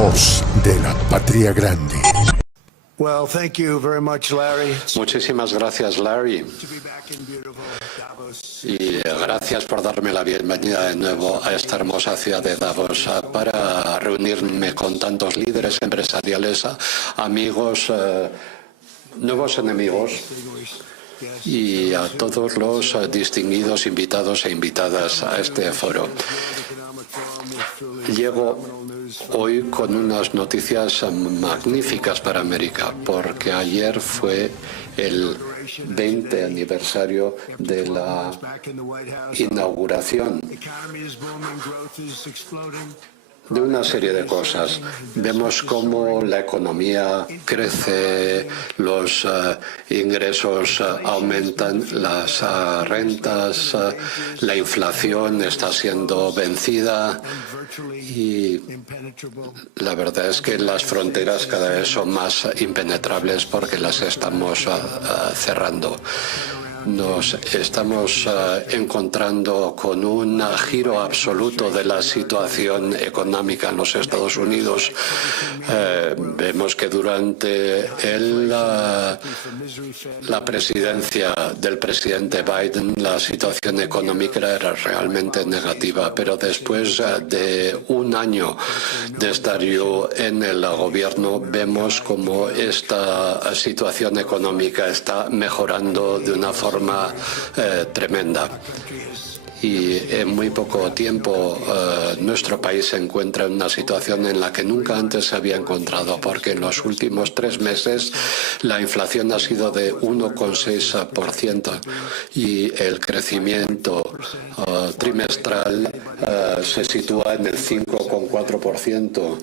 voz de la patria grande. Well, thank you very much, Larry. Muchísimas gracias, Larry. Y gracias por darme la bienvenida de nuevo a esta hermosa ciudad de Davos para reunirme con tantos líderes empresariales, amigos, nuevos enemigos y a todos los distinguidos invitados e invitadas a este foro. Llego hoy con unas noticias magníficas para América, porque ayer fue el 20 aniversario de la inauguración de una serie de cosas. Vemos cómo la economía crece, los ingresos aumentan, las rentas, la inflación está siendo vencida y la verdad es que las fronteras cada vez son más impenetrables porque las estamos cerrando. Nos estamos encontrando con un giro absoluto de la situación económica en los Estados Unidos. Vemos que durante la presidencia del presidente Biden la situación económica era realmente negativa, pero después de un año de estar yo en el gobierno vemos como esta situación económica está mejorando de una forma tremenda. Y en muy poco tiempo nuestro país se encuentra en una situación en la que nunca antes se había encontrado, porque en los últimos 3 meses la inflación ha sido de 1,6% y el crecimiento trimestral se sitúa en el 5,4%.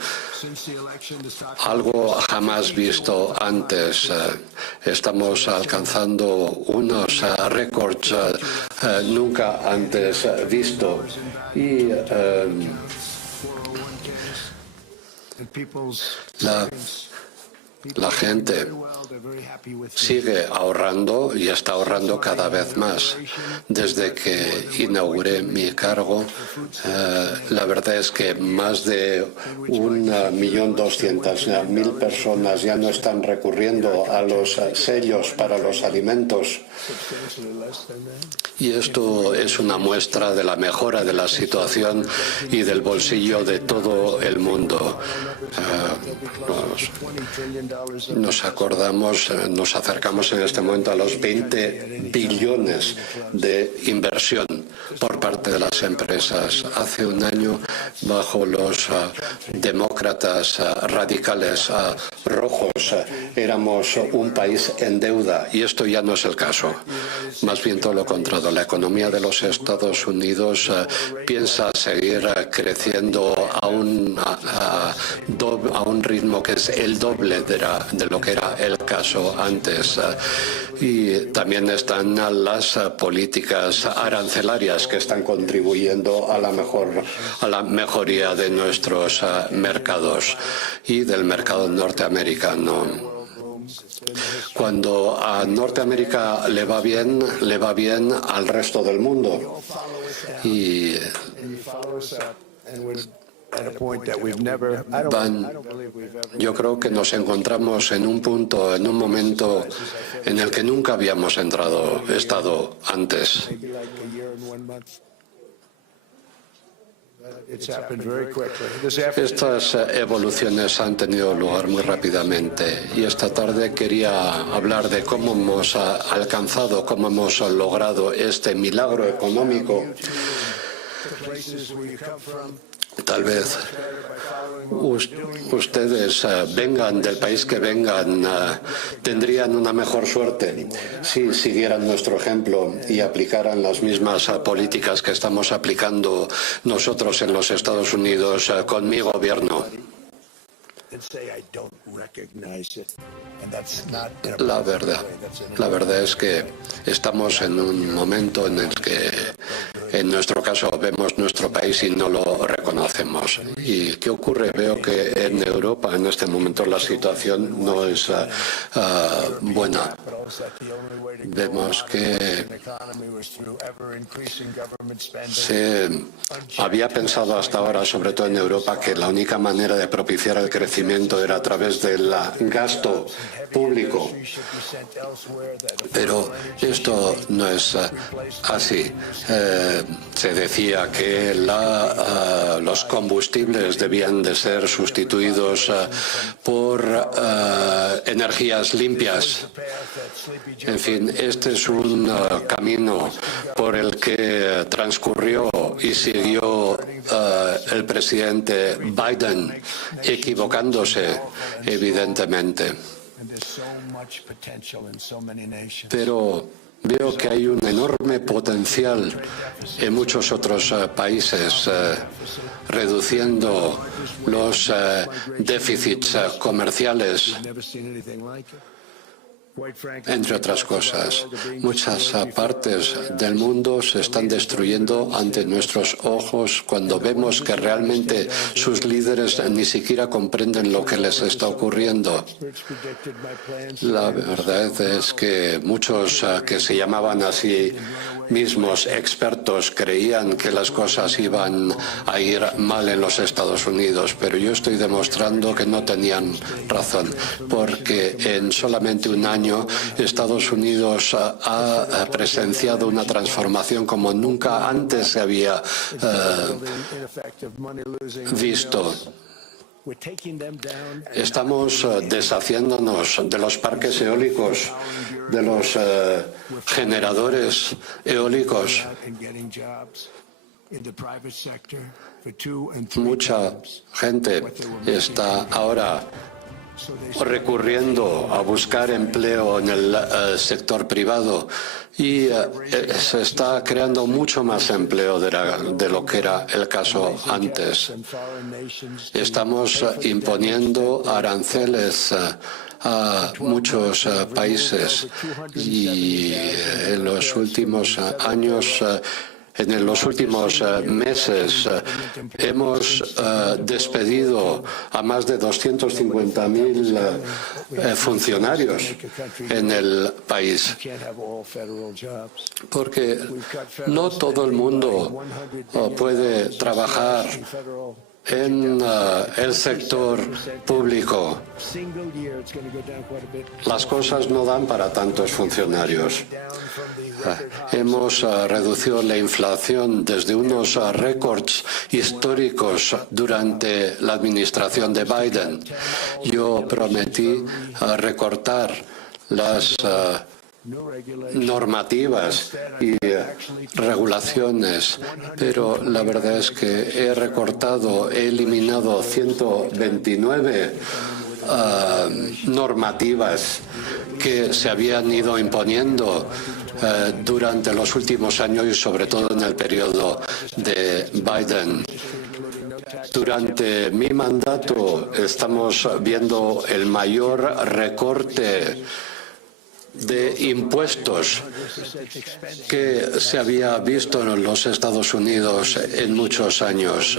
Algo jamás visto antes. Estamos alcanzando unos récords nunca antes visto y la gente sigue ahorrando y está ahorrando cada vez más. Desde que inauguré mi cargo, la verdad es que más de 1.200.000 personas ya no están recurriendo a los sellos para los alimentos. Y esto es una muestra de la mejora de la situación y del bolsillo de todo el mundo. Nos acercamos en este momento a los 20 billones de inversión por parte de las empresas. Hace un año, bajo los demócratas radicales rojos, éramos un país en deuda y esto ya no es el caso. Más bien todo lo contrario. La economía de los Estados Unidos piensa seguir creciendo a un ritmo que es el doble de lo que era el caso antes. Y también están las políticas arancelarias que están contribuyendo a la mejoría de nuestros mercados y del mercado norteamericano. Cuando a Norteamérica le va bien al resto del mundo. Y yo creo que nos encontramos en un punto, en un momento en el que nunca habíamos estado antes. Estas evoluciones han tenido lugar muy rápidamente y esta tarde quería hablar de cómo hemos alcanzado, cómo hemos logrado este milagro económico. Tal vez ustedes vengan del país que vengan, tendrían una mejor suerte si siguieran nuestro ejemplo y aplicaran las mismas políticas que estamos aplicando nosotros en los Estados Unidos con mi gobierno. La verdad es que estamos en un momento en el que, en nuestro caso, vemos nuestro país y no lo reconocemos. ¿Y qué ocurre? Veo que en Europa, en este momento, la situación no es buena. vemos que se había pensado hasta ahora, sobre todo en Europa, que la única manera de propiciar el crecimiento era a través del gasto público. Pero esto no es así. Se decía que los combustibles debían de ser sustituidos por energías limpias. En fin, este es un camino por el que transcurrió y siguió el presidente Biden, equivocándose, evidentemente. Pero veo que hay un enorme potencial en muchos otros países, reduciendo los déficits comerciales. Entre otras cosas, muchas partes del mundo se están destruyendo ante nuestros ojos cuando vemos que realmente sus líderes ni siquiera comprenden lo que les está ocurriendo. La verdad es que muchos que se llamaban así mismos expertos creían que las cosas iban a ir mal en los Estados Unidos, pero yo estoy demostrando que no tenían razón, porque en solamente un año Estados Unidos ha presenciado una transformación como nunca antes se había visto. Estamos deshaciéndonos de los parques eólicos, de los generadores eólicos. Mucha gente está ahora recurriendo a buscar empleo en el sector privado y se está creando mucho más empleo de lo que era el caso antes. Estamos imponiendo aranceles a muchos países y en los últimos años en los últimos meses hemos despedido a más de 250.000 funcionarios en el país, porque no todo el mundo puede trabajar en el sector público. Las cosas no dan para tantos funcionarios. Hemos reducido la inflación desde unos récords históricos durante la administración de Biden. Yo prometí recortar las normativas y regulaciones, pero la verdad es que he eliminado 129 normativas que se habían ido imponiendo durante los últimos años y sobre todo en el periodo de Biden. Durante mi mandato estamos viendo el mayor recorte de impuestos que se había visto en los Estados Unidos en muchos años.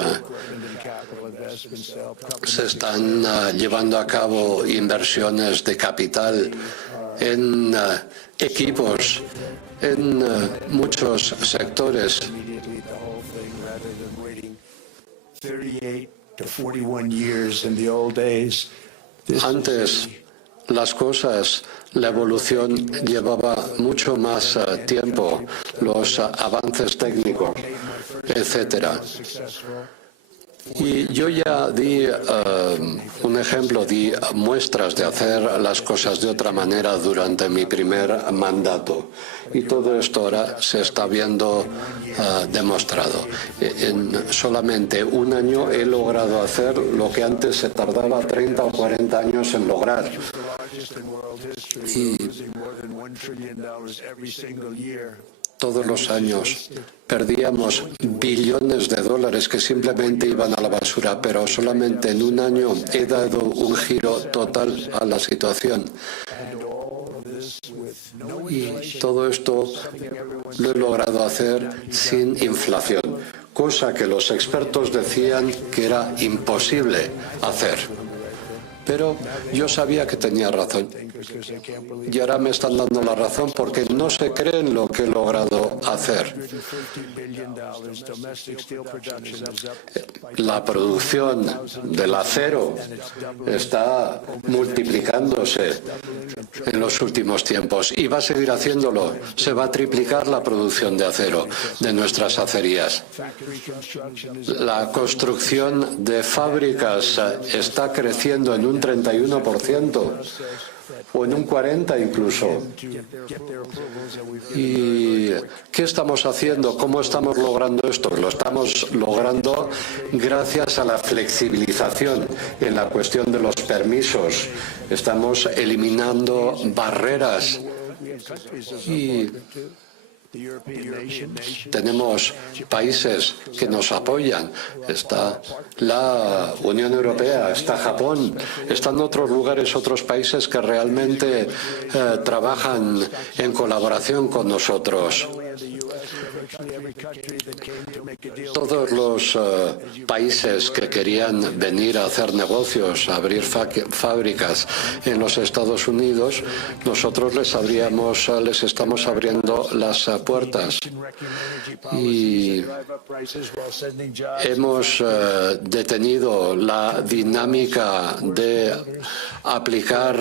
Se están llevando a cabo inversiones de capital en equipos, en muchos sectores. Antes, las cosas, la evolución llevaba mucho más tiempo, los avances técnicos, etcétera. Y yo ya di un ejemplo, di muestras de hacer las cosas de otra manera durante mi primer mandato. Y todo esto ahora se está viendo demostrado. En solamente un año he logrado hacer lo que antes se tardaba 30 o 40 años en lograr. Y todos los años perdíamos billones de dólares que simplemente iban a la basura, pero solamente en un año he dado un giro total a la situación. Y todo esto lo he logrado hacer sin inflación, cosa que los expertos decían que era imposible hacer. Pero yo sabía que tenía razón. Y ahora me están dando la razón porque no se creen lo que he logrado hacer. La producción del acero está multiplicándose en los últimos tiempos y va a seguir haciéndolo. Se va a triplicar la producción de acero de nuestras acerías. La construcción de fábricas está creciendo en un 31% o en un 40% incluso. ¿Y qué estamos haciendo? ¿Cómo estamos logrando esto? Lo estamos logrando gracias a la flexibilización en la cuestión de los permisos. Estamos eliminando barreras y tenemos países que nos apoyan. Está la Unión Europea, está Japón, están otros lugares, otros países que realmente trabajan en colaboración con nosotros. Todos los países que querían venir a hacer negocios, a abrir fábricas en los Estados Unidos, nosotros les estamos abriendo las puertas. Y hemos detenido la dinámica de aplicar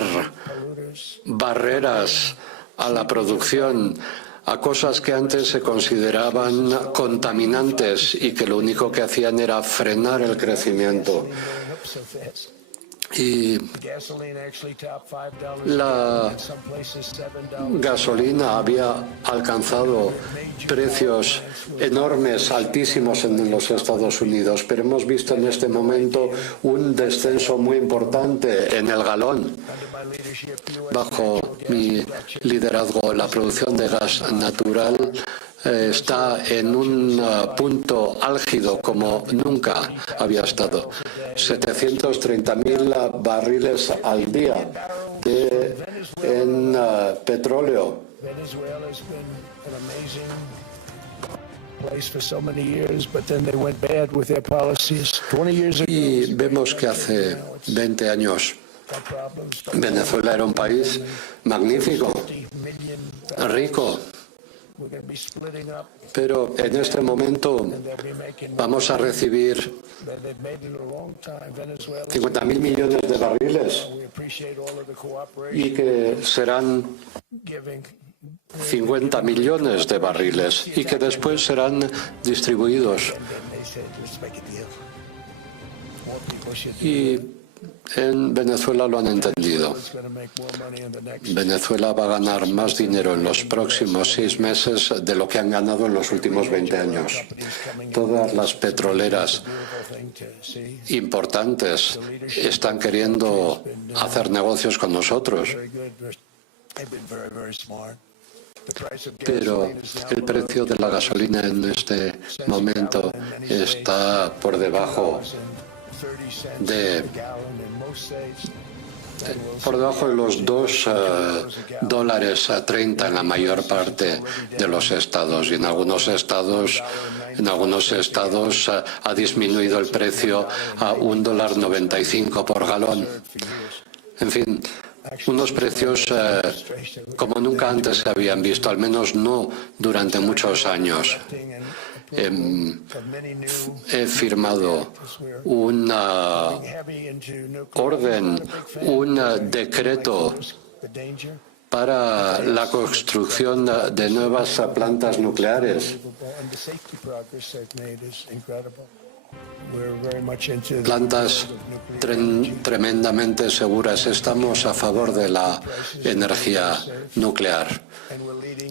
barreras a la producción, a cosas que antes se consideraban contaminantes y que lo único que hacían era frenar el crecimiento. Y la gasolina había alcanzado precios enormes, altísimos en los Estados Unidos, pero hemos visto en este momento un descenso muy importante en el galón. Bajo mi liderazgo, la producción de gas natural está en un punto álgido como nunca había estado. 730.000 barriles al día en petróleo. Y vemos que hace 20 años Venezuela era un país magnífico, rico, pero en este momento vamos a recibir 50.000 millones de barriles y que serán 50 millones de barriles y que después serán distribuidos. Y en Venezuela lo han entendido. Venezuela va a ganar más dinero en los próximos 6 meses de lo que han ganado en los últimos 20 años. Todas las petroleras importantes están queriendo hacer negocios con nosotros. Pero el precio de la gasolina en este momento está por debajo de los $2.30 en la mayor parte de los estados, y en algunos estados ha disminuido el precio a $1.95 por galón. En fin, unos precios como nunca antes se habían visto, al menos no durante muchos años. He firmado una orden, un decreto para la construcción de nuevas plantas nucleares. Plantas tremendamente seguras. Estamos a favor de la energía nuclear.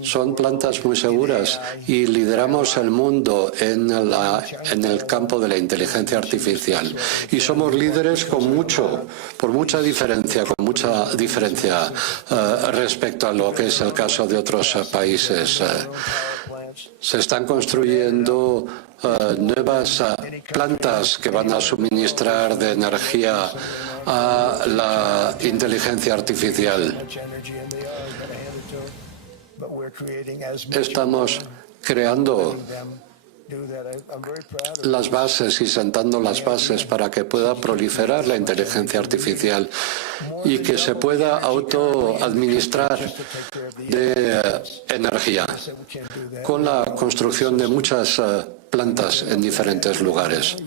Son plantas muy seguras y lideramos el mundo en el campo de la inteligencia artificial. Y somos líderes por mucha diferencia respecto a lo que es el caso de otros países. Se están construyendo nuevas plantas que van a suministrar de energía a la inteligencia artificial. Estamos creando las bases y sentando las bases para que pueda proliferar la inteligencia artificial y que se pueda autoadministrar de energía con la construcción de muchas plantas en diferentes lugares.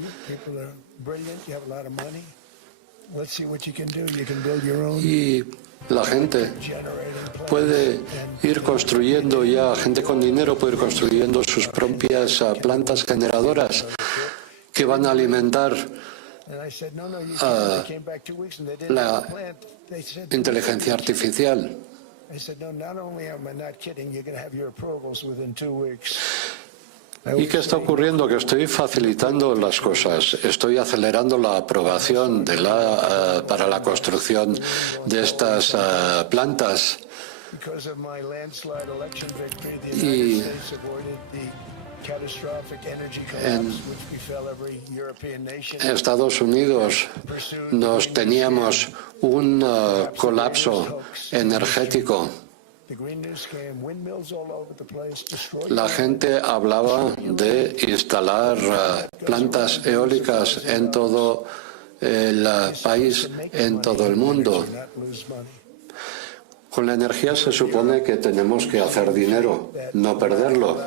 Y la gente puede ir construyendo ya, gente con dinero puede ir construyendo sus propias plantas generadoras que van a alimentar la inteligencia artificial. ¿Y qué está ocurriendo? Que estoy facilitando las cosas, estoy acelerando la aprobación de para la construcción de estas plantas. Y en Estados Unidos teníamos un colapso energético. La gente hablaba de instalar plantas eólicas en todo el país, en todo el mundo. Con la energía se supone que tenemos que hacer dinero, no perderlo.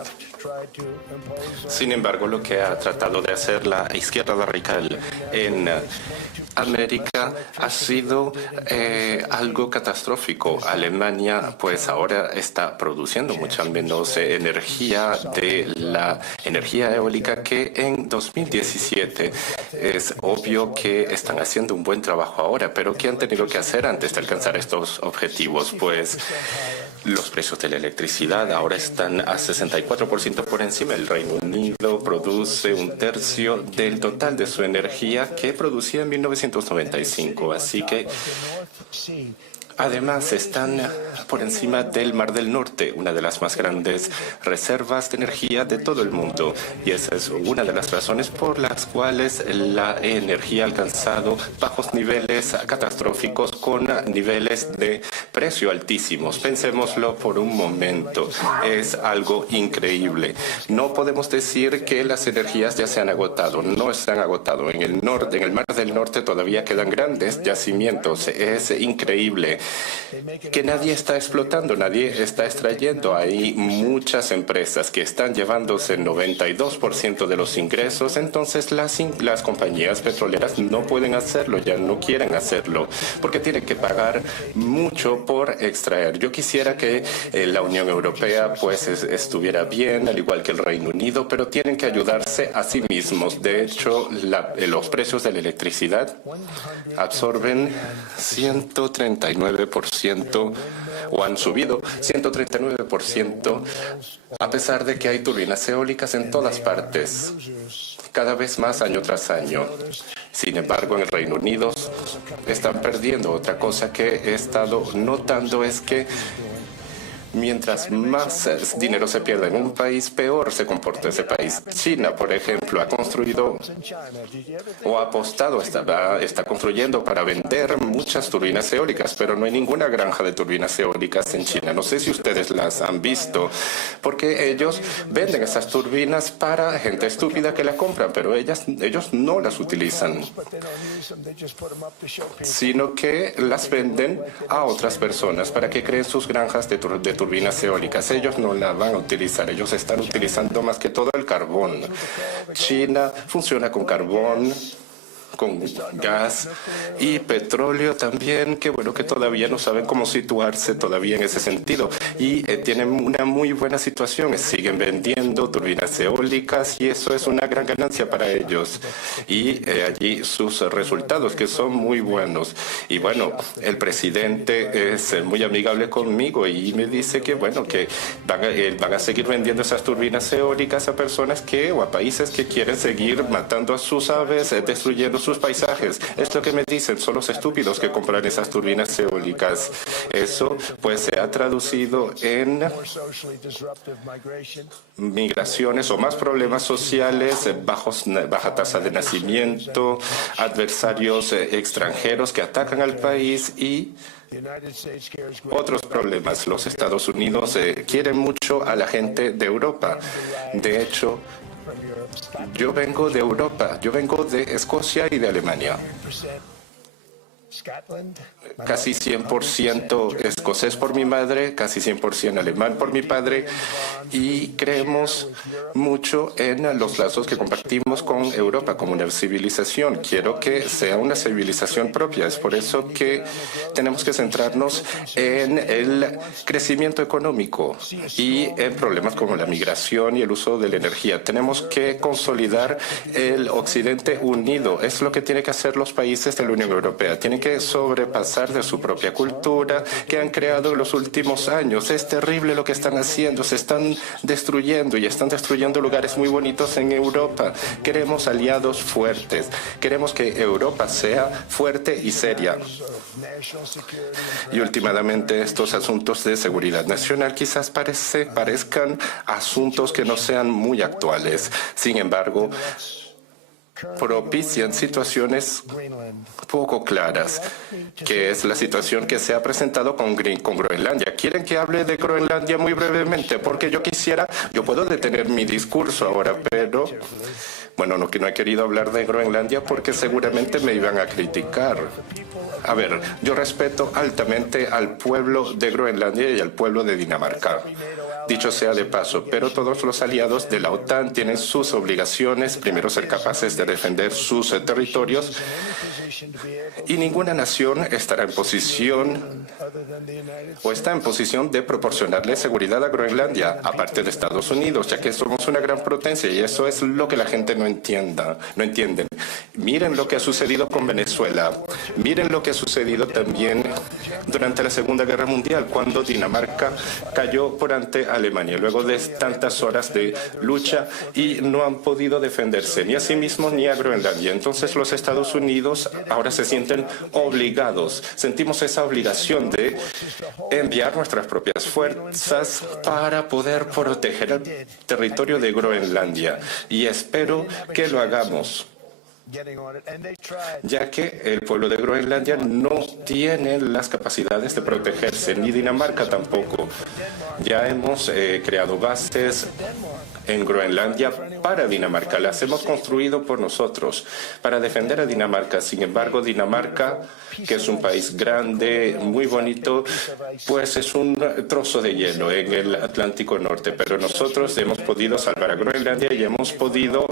Sin embargo, lo que ha tratado de hacer la izquierda radical en América ha sido algo catastrófico. Alemania, pues ahora está produciendo mucha menos energía de la energía eólica que en 2017. Es obvio que están haciendo un buen trabajo ahora, pero ¿qué han tenido que hacer antes de alcanzar estos objetivos? Pues los precios de la electricidad ahora están a 64% por encima. El Reino Unido produce un tercio del total de su energía que producía en 1995. Así que además están por encima del Mar del Norte, una de las más grandes reservas de energía de todo el mundo. Y esa es una de las razones por las cuales la energía ha alcanzado bajos niveles catastróficos con niveles de precio altísimos. Pensémoslo por un momento. Es algo increíble. No podemos decir que las energías ya se han agotado. No se han agotado. En el norte, en el Mar del Norte todavía quedan grandes yacimientos. Es increíble que nadie está explotando, nadie está extrayendo. Hay muchas empresas que están llevándose el 92% de los ingresos, entonces las compañías petroleras no pueden hacerlo, ya no quieren hacerlo, porque tienen que pagar mucho por extraer. Yo quisiera que la Unión Europea pues estuviera bien, al igual que el Reino Unido, pero tienen que ayudarse a sí mismos. De hecho, los precios de la electricidad absorben 139% o han subido 139% a pesar de que hay turbinas eólicas en todas partes, cada vez más año tras año. Sin embargo, en el Reino Unido están perdiendo. Otra cosa que he estado notando es que mientras más dinero se pierde en un país, peor se comporta ese país. China, por ejemplo, ha construido o ha apostado, está construyendo para vender muchas turbinas eólicas, pero no hay ninguna granja de turbinas eólicas en China. No sé si ustedes las han visto, porque ellos venden esas turbinas para gente estúpida que la compran, pero ellos no las utilizan, sino que las venden a otras personas para que creen sus granjas de turbinas eólicas. Ellos no la van a utilizar, ellos están utilizando más que todo el carbón. China funciona con carbón, con gas y petróleo también, que bueno, que todavía no saben cómo situarse todavía en ese sentido, y tienen una muy buena situación, siguen vendiendo turbinas eólicas y eso es una gran ganancia para ellos, y allí sus resultados que son muy buenos. Y bueno, el presidente es muy amigable conmigo y me dice que bueno, que van a seguir vendiendo esas turbinas eólicas a personas o a países que quieren seguir matando a sus aves, destruyendo sus paisajes. Es lo que me dicen, son los estúpidos que compran esas turbinas eólicas. Eso pues se ha traducido en migraciones o más problemas sociales, baja tasa de nacimiento, adversarios extranjeros que atacan al país y otros problemas. Los Estados Unidos quieren mucho a la gente de Europa. De hecho, Yo vengo de Europa, yo vengo de Escocia y de Alemania. Casi 100% escocés por mi madre, casi 100% alemán por mi padre, y creemos mucho en los lazos que compartimos con Europa como una civilización. Quiero que sea una civilización propia. Es por eso que tenemos que centrarnos en el crecimiento económico y en problemas como la migración y el uso de la energía. Tenemos que consolidar el Occidente unido. Es lo que tienen que hacer los países de la Unión Europea. Tienen que sobrepasar de su propia cultura que han creado en los últimos años. Es terrible lo que están haciendo. Se están destruyendo y están destruyendo lugares muy bonitos en Europa. Queremos aliados fuertes. Queremos que Europa sea fuerte y seria. Y últimamente estos asuntos de seguridad nacional quizás parezcan asuntos que no sean muy actuales. Sin embargo, propician situaciones poco claras, que es la situación que se ha presentado con Groenlandia. ¿Quieren que hable de Groenlandia muy brevemente? Porque yo puedo detener mi discurso ahora, pero bueno, no he querido hablar de Groenlandia porque seguramente me iban a criticar. A ver, yo respeto altamente al pueblo de Groenlandia y al pueblo de Dinamarca. Dicho sea de paso, pero todos los aliados de la OTAN tienen sus obligaciones, primero ser capaces de defender sus territorios, y ninguna nación estará en posición o está en posición de proporcionarle seguridad a Groenlandia, aparte de Estados Unidos, ya que somos una gran potencia y eso es lo que la gente no entienden. Miren lo que ha sucedido con Venezuela, miren lo que ha sucedido también durante la Segunda Guerra Mundial, cuando Dinamarca cayó por ante Alemania, luego de tantas horas de lucha, y no han podido defenderse ni a sí mismos ni a Groenlandia. Entonces los Estados Unidos ahora se sienten obligados, sentimos esa obligación de enviar nuestras propias fuerzas para poder proteger el territorio de Groenlandia, y espero que lo hagamos, ya que el pueblo de Groenlandia no tiene las capacidades de protegerse, ni Dinamarca tampoco. Ya hemos creado bases en Groenlandia para Dinamarca, las hemos construido por nosotros para defender a Dinamarca. Sin embargo, Dinamarca, que es un país grande, muy bonito, pues es un trozo de hielo en el Atlántico Norte, pero nosotros hemos podido salvar a Groenlandia y hemos podido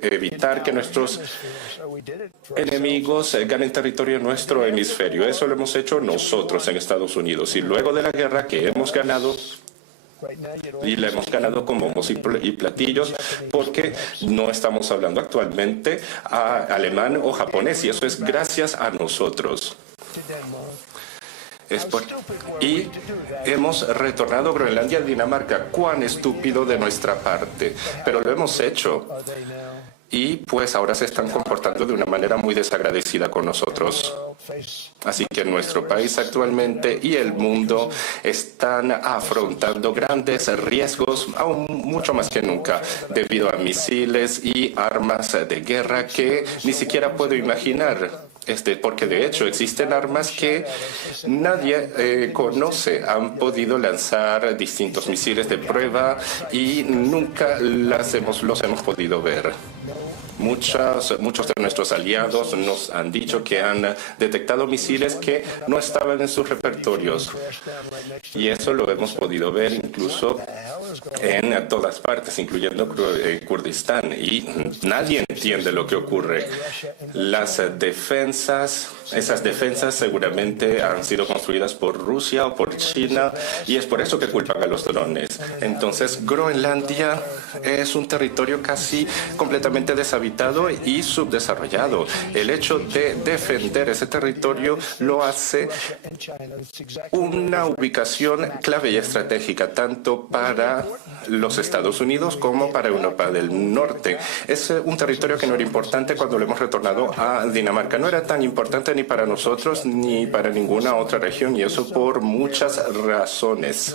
evitar que nuestros enemigos ganen territorio en nuestro hemisferio. Eso lo hemos hecho nosotros en Estados Unidos, y luego de la guerra que hemos ganado, y la hemos ganado con bombos y platillos, porque no estamos hablando actualmente a alemán o japonés, y eso es gracias a nosotros. Y hemos retornado Groenlandia a Dinamarca. Cuán estúpido de nuestra parte, pero lo hemos hecho. Y pues ahora se están comportando de una manera muy desagradecida con nosotros. Así que nuestro país actualmente y el mundo están afrontando grandes riesgos, aún mucho más que nunca, debido a misiles y armas de guerra que ni siquiera puedo imaginar. Porque de hecho existen armas que nadie conoce. Han podido lanzar distintos misiles de prueba y nunca los hemos podido ver. Muchos de nuestros aliados nos han dicho que han detectado misiles que no estaban en sus repertorios. Y eso lo hemos podido ver incluso en todas partes, incluyendo Kurdistán. Y nadie entiende lo que ocurre. Esas defensas seguramente han sido construidas por Rusia o por China, y es por eso que culpan a los drones. Entonces, Groenlandia es un territorio casi completamente deshabitado y subdesarrollado. El hecho de defender ese territorio lo hace una ubicación clave y estratégica, tanto para los Estados Unidos como para Europa del Norte. Es un territorio que no era importante cuando lo hemos retornado a Dinamarca. No era tan importante ni para nosotros ni para ninguna otra región, y eso por muchas razones.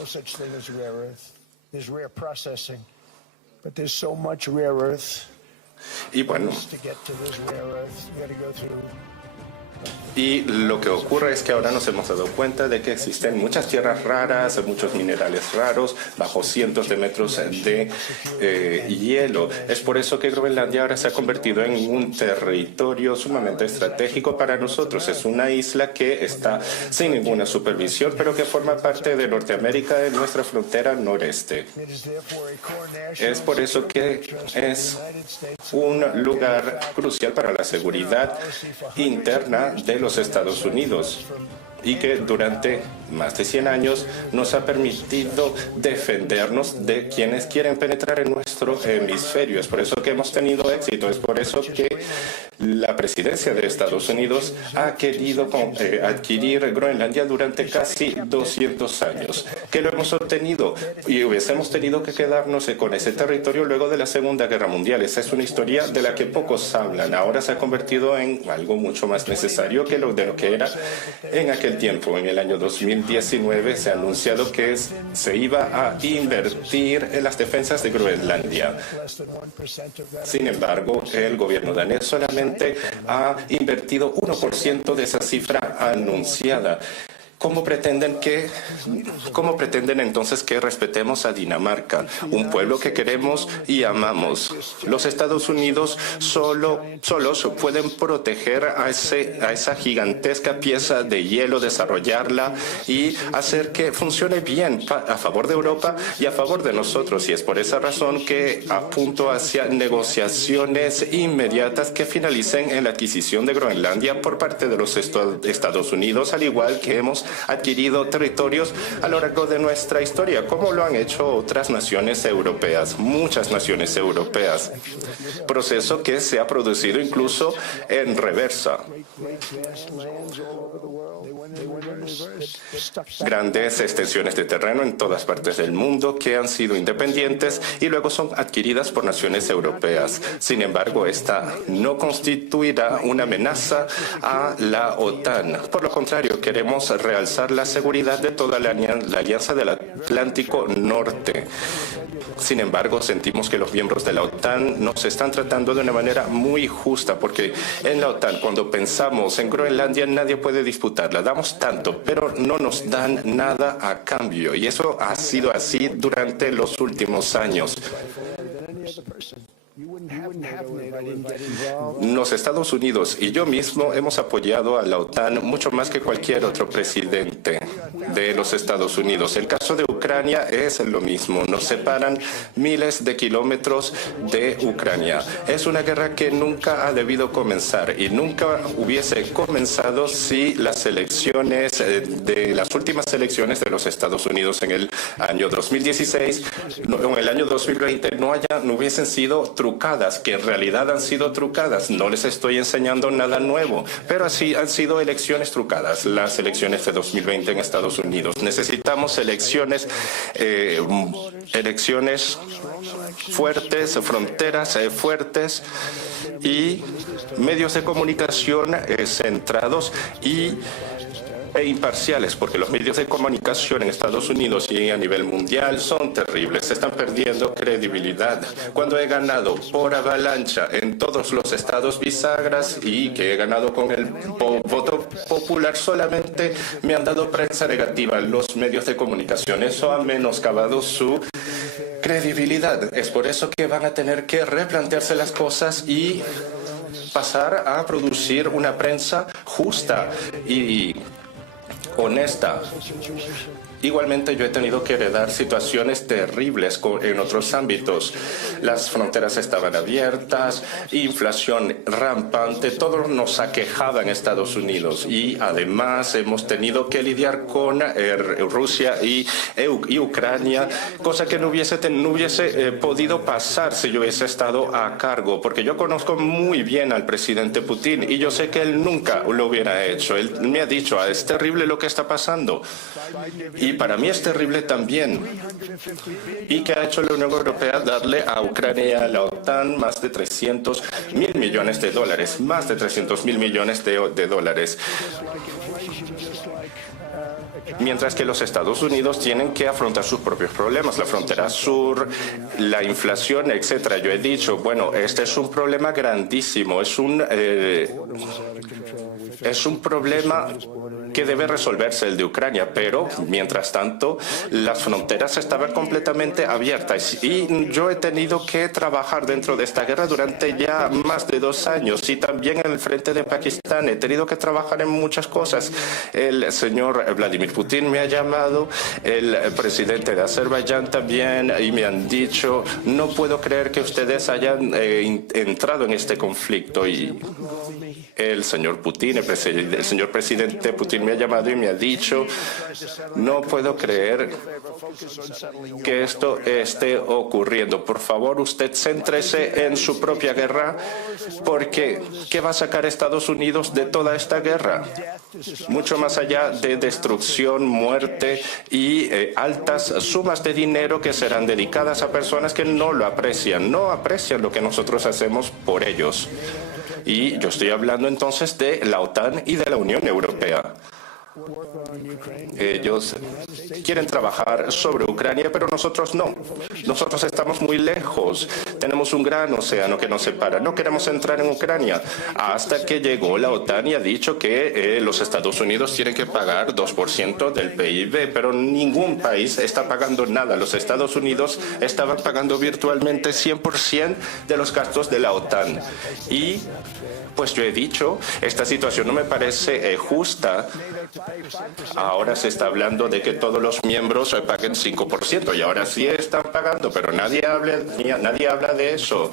Y lo que ocurre es que ahora nos hemos dado cuenta de que existen muchas tierras raras, muchos minerales raros, bajo cientos de metros de hielo. Es por eso que Groenlandia ahora se ha convertido en un territorio sumamente estratégico para nosotros. Es una isla que está sin ninguna supervisión, pero que forma parte de Norteamérica, en nuestra frontera noreste. Es por eso que es un lugar crucial para la seguridad interna de los Estados Unidos y que durante más de 100 años nos ha permitido defendernos de quienes quieren penetrar en nuestro hemisferio. Es por eso que hemos tenido éxito, es por eso que la presidencia de Estados Unidos ha querido adquirir Groenlandia durante casi 200 años. ¿Qué lo hemos obtenido? Y hubiésemos tenido que quedarnos con ese territorio luego de la Segunda Guerra Mundial. Esa es una historia de la que pocos hablan. Ahora se ha convertido en algo mucho más necesario que de lo que era en aquel tiempo. En el año 2019 se ha anunciado que se iba a invertir en las defensas de Groenlandia. Sin embargo, el gobierno danés solamente ha invertido 1% de esa cifra anunciada. ¿Cómo pretenden entonces que respetemos a Dinamarca, un pueblo que queremos y amamos? Los Estados Unidos solos pueden proteger a esa gigantesca pieza de hielo, desarrollarla y hacer que funcione bien a favor de Europa y a favor de nosotros. Y es por esa razón que apunto hacia negociaciones inmediatas que finalicen en la adquisición de Groenlandia por parte de los Estados Unidos, al igual que hemos adquirido territorios a lo largo de nuestra historia, como lo han hecho otras naciones europeas, muchas naciones europeas. Proceso que se ha producido incluso en reversa. Grandes extensiones de terreno en todas partes del mundo que han sido independientes y luego son adquiridas por naciones europeas. Sin embargo, esta no constituirá una amenaza a la OTAN. Por lo contrario, queremos realzar la seguridad de toda la Alianza del Atlántico Norte. Sin embargo, sentimos que los miembros de la OTAN nos están tratando de una manera muy justa, porque en la OTAN, cuando pensamos en Groenlandia, nadie puede disputarla. Damos tanto, pero no nos dan nada a cambio. Y eso ha sido así durante los últimos años. Los Estados Unidos y yo mismo hemos apoyado a la OTAN mucho más que cualquier otro presidente de los Estados Unidos. El caso de Ucrania es lo mismo. Nos separan miles de kilómetros de Ucrania. Es una guerra que nunca ha debido comenzar y nunca hubiese comenzado si las elecciones de las últimas elecciones de los Estados Unidos en el año 2016 o en el año 2020 no hubiesen sido trucadas, que en realidad han sido trucadas. No les estoy enseñando nada nuevo, pero así han sido elecciones trucadas, las elecciones de 2020 en Estados Unidos. Necesitamos elecciones fuertes, fronteras fuertes y medios de comunicación centrados e imparciales, porque los medios de comunicación en Estados Unidos y a nivel mundial son terribles, se están perdiendo credibilidad. Cuando he ganado por avalancha en todos los estados bisagras y que he ganado con el voto popular, solamente me han dado prensa negativa los medios de comunicación. Eso ha menoscabado su credibilidad. Es por eso que van a tener que replantearse las cosas y pasar a producir una prensa justa y honesta. Igualmente, yo he tenido que heredar situaciones terribles en otros ámbitos. Las fronteras estaban abiertas, inflación rampante, todo nos aquejaba en Estados Unidos y además hemos tenido que lidiar con Rusia y Ucrania, cosa que no hubiese podido pasar si yo hubiese estado a cargo, porque yo conozco muy bien al presidente Putin y yo sé que él nunca lo hubiera hecho. Él me ha dicho, es terrible lo que está pasando. Y para mí es terrible también. ¿Y qué ha hecho la Unión Europea? Darle a Ucrania y a la OTAN más de 300.000 millones de dólares. Más de 300.000 millones de dólares. Mientras que los Estados Unidos tienen que afrontar sus propios problemas, la frontera sur, la inflación, etcétera. Yo he dicho, bueno, este es un problema grandísimo, es un es un problema que debe resolverse, el de Ucrania, pero mientras tanto las fronteras estaban completamente abiertas y yo he tenido que trabajar dentro de esta guerra durante ya más de 2 años y también en el frente de Pakistán he tenido que trabajar en muchas cosas. El señor Vladimir Putin me ha llamado, el presidente de Azerbaiyán también, y me han dicho, no puedo creer que ustedes hayan entrado en este conflicto. Y el señor Putin, el señor presidente Putin me ha llamado y me ha dicho, no puedo creer que esto esté ocurriendo. Por favor, usted céntrese en su propia guerra, porque ¿qué va a sacar Estados Unidos de toda esta guerra? Mucho más allá de destrucción, muerte y altas sumas de dinero que serán dedicadas a personas que no lo aprecian, no aprecian lo que nosotros hacemos por ellos. Y yo estoy hablando entonces de la OTAN y de la Unión Europea. Ellos quieren trabajar sobre Ucrania, pero nosotros no. Nosotros estamos muy lejos. Tenemos un gran océano que nos separa. No queremos entrar en Ucrania. Hasta que llegó la OTAN y ha dicho que los Estados Unidos tienen que pagar 2% del PIB, pero ningún país está pagando nada. Los Estados Unidos estaban pagando virtualmente 100% de los gastos de la OTAN. Y pues yo he dicho, esta situación no me parece justa. Ahora se está hablando de que todos los miembros paguen 5% y ahora sí están pagando, pero nadie habla de eso.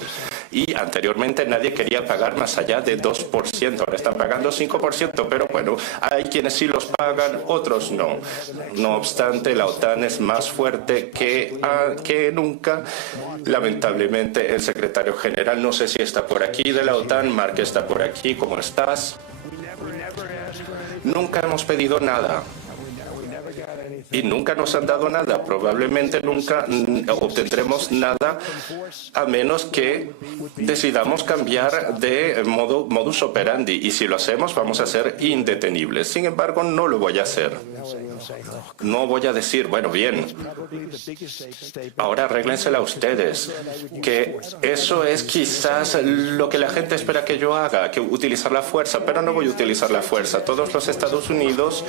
Y anteriormente nadie quería pagar más allá de 2%. Ahora están pagando 5%, pero bueno, hay quienes sí los pagan, otros no. No obstante, la OTAN es más fuerte que nunca. Lamentablemente, el secretario general, no sé si está por aquí de la OTAN. Mark está por aquí. ¿Cómo estás? Nunca hemos pedido nada. Y nunca nos han dado nada. Probablemente nunca obtendremos nada a menos que decidamos cambiar de modus operandi. Y si lo hacemos, vamos a ser indetenibles. Sin embargo, no lo voy a hacer. No voy a decir, bueno, bien, ahora arréglensela ustedes. Que eso es quizás lo que la gente espera que yo haga, que utilizar la fuerza. Pero no voy a utilizar la fuerza. Todos los Estados Unidos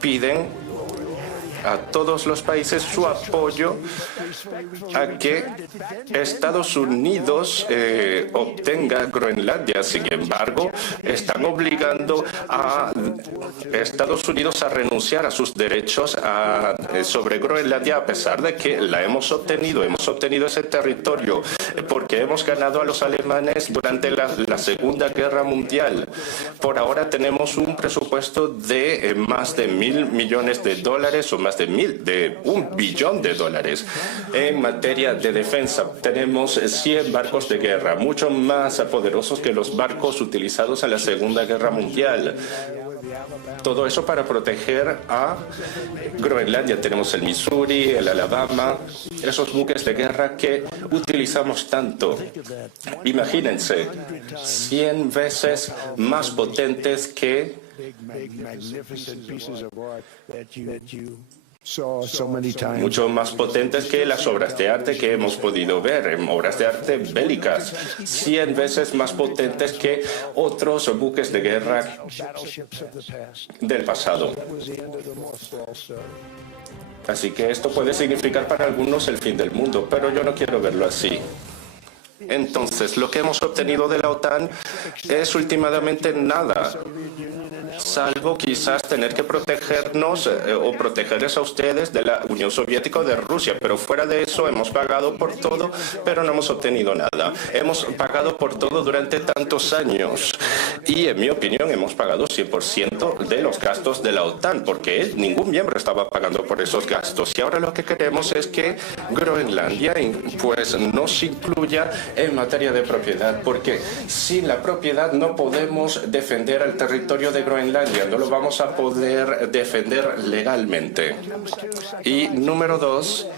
piden a todos los países su apoyo a que Estados Unidos obtenga Groenlandia. Sin embargo, están obligando a Estados Unidos a renunciar a sus derechos sobre Groenlandia, a pesar de que la hemos obtenido ese territorio porque hemos ganado a los alemanes durante la Segunda Guerra Mundial. Por ahora tenemos un presupuesto de más de $1.000 millones o más de $1 billón. En materia de defensa, tenemos 100 barcos de guerra, mucho más poderosos que los barcos utilizados en la Segunda Guerra Mundial. Todo eso para proteger a Groenlandia. Tenemos el Missouri, el Alabama, esos buques de guerra que utilizamos tanto. Imagínense, 100 veces más potentes que mucho más potentes que las obras de arte que hemos podido ver, obras de arte bélicas, 100 veces más potentes que otros buques de guerra del pasado. Así que esto puede significar para algunos el fin del mundo, pero yo no quiero verlo así. Entonces, lo que hemos obtenido de la OTAN es últimamente nada, salvo quizás tener que protegernos o protegerles a ustedes de la Unión Soviética o de Rusia. Pero fuera de eso, hemos pagado por todo, pero no hemos obtenido nada. Hemos pagado por todo durante tantos años. Y, en mi opinión, hemos pagado 100% de los gastos de la OTAN, porque ningún miembro estaba pagando por esos gastos. Y ahora lo que queremos es que Groenlandia pues nos incluya en materia de propiedad, porque sin la propiedad no podemos defender el territorio de Groenlandia, no lo vamos a poder defender legalmente. Y número 2,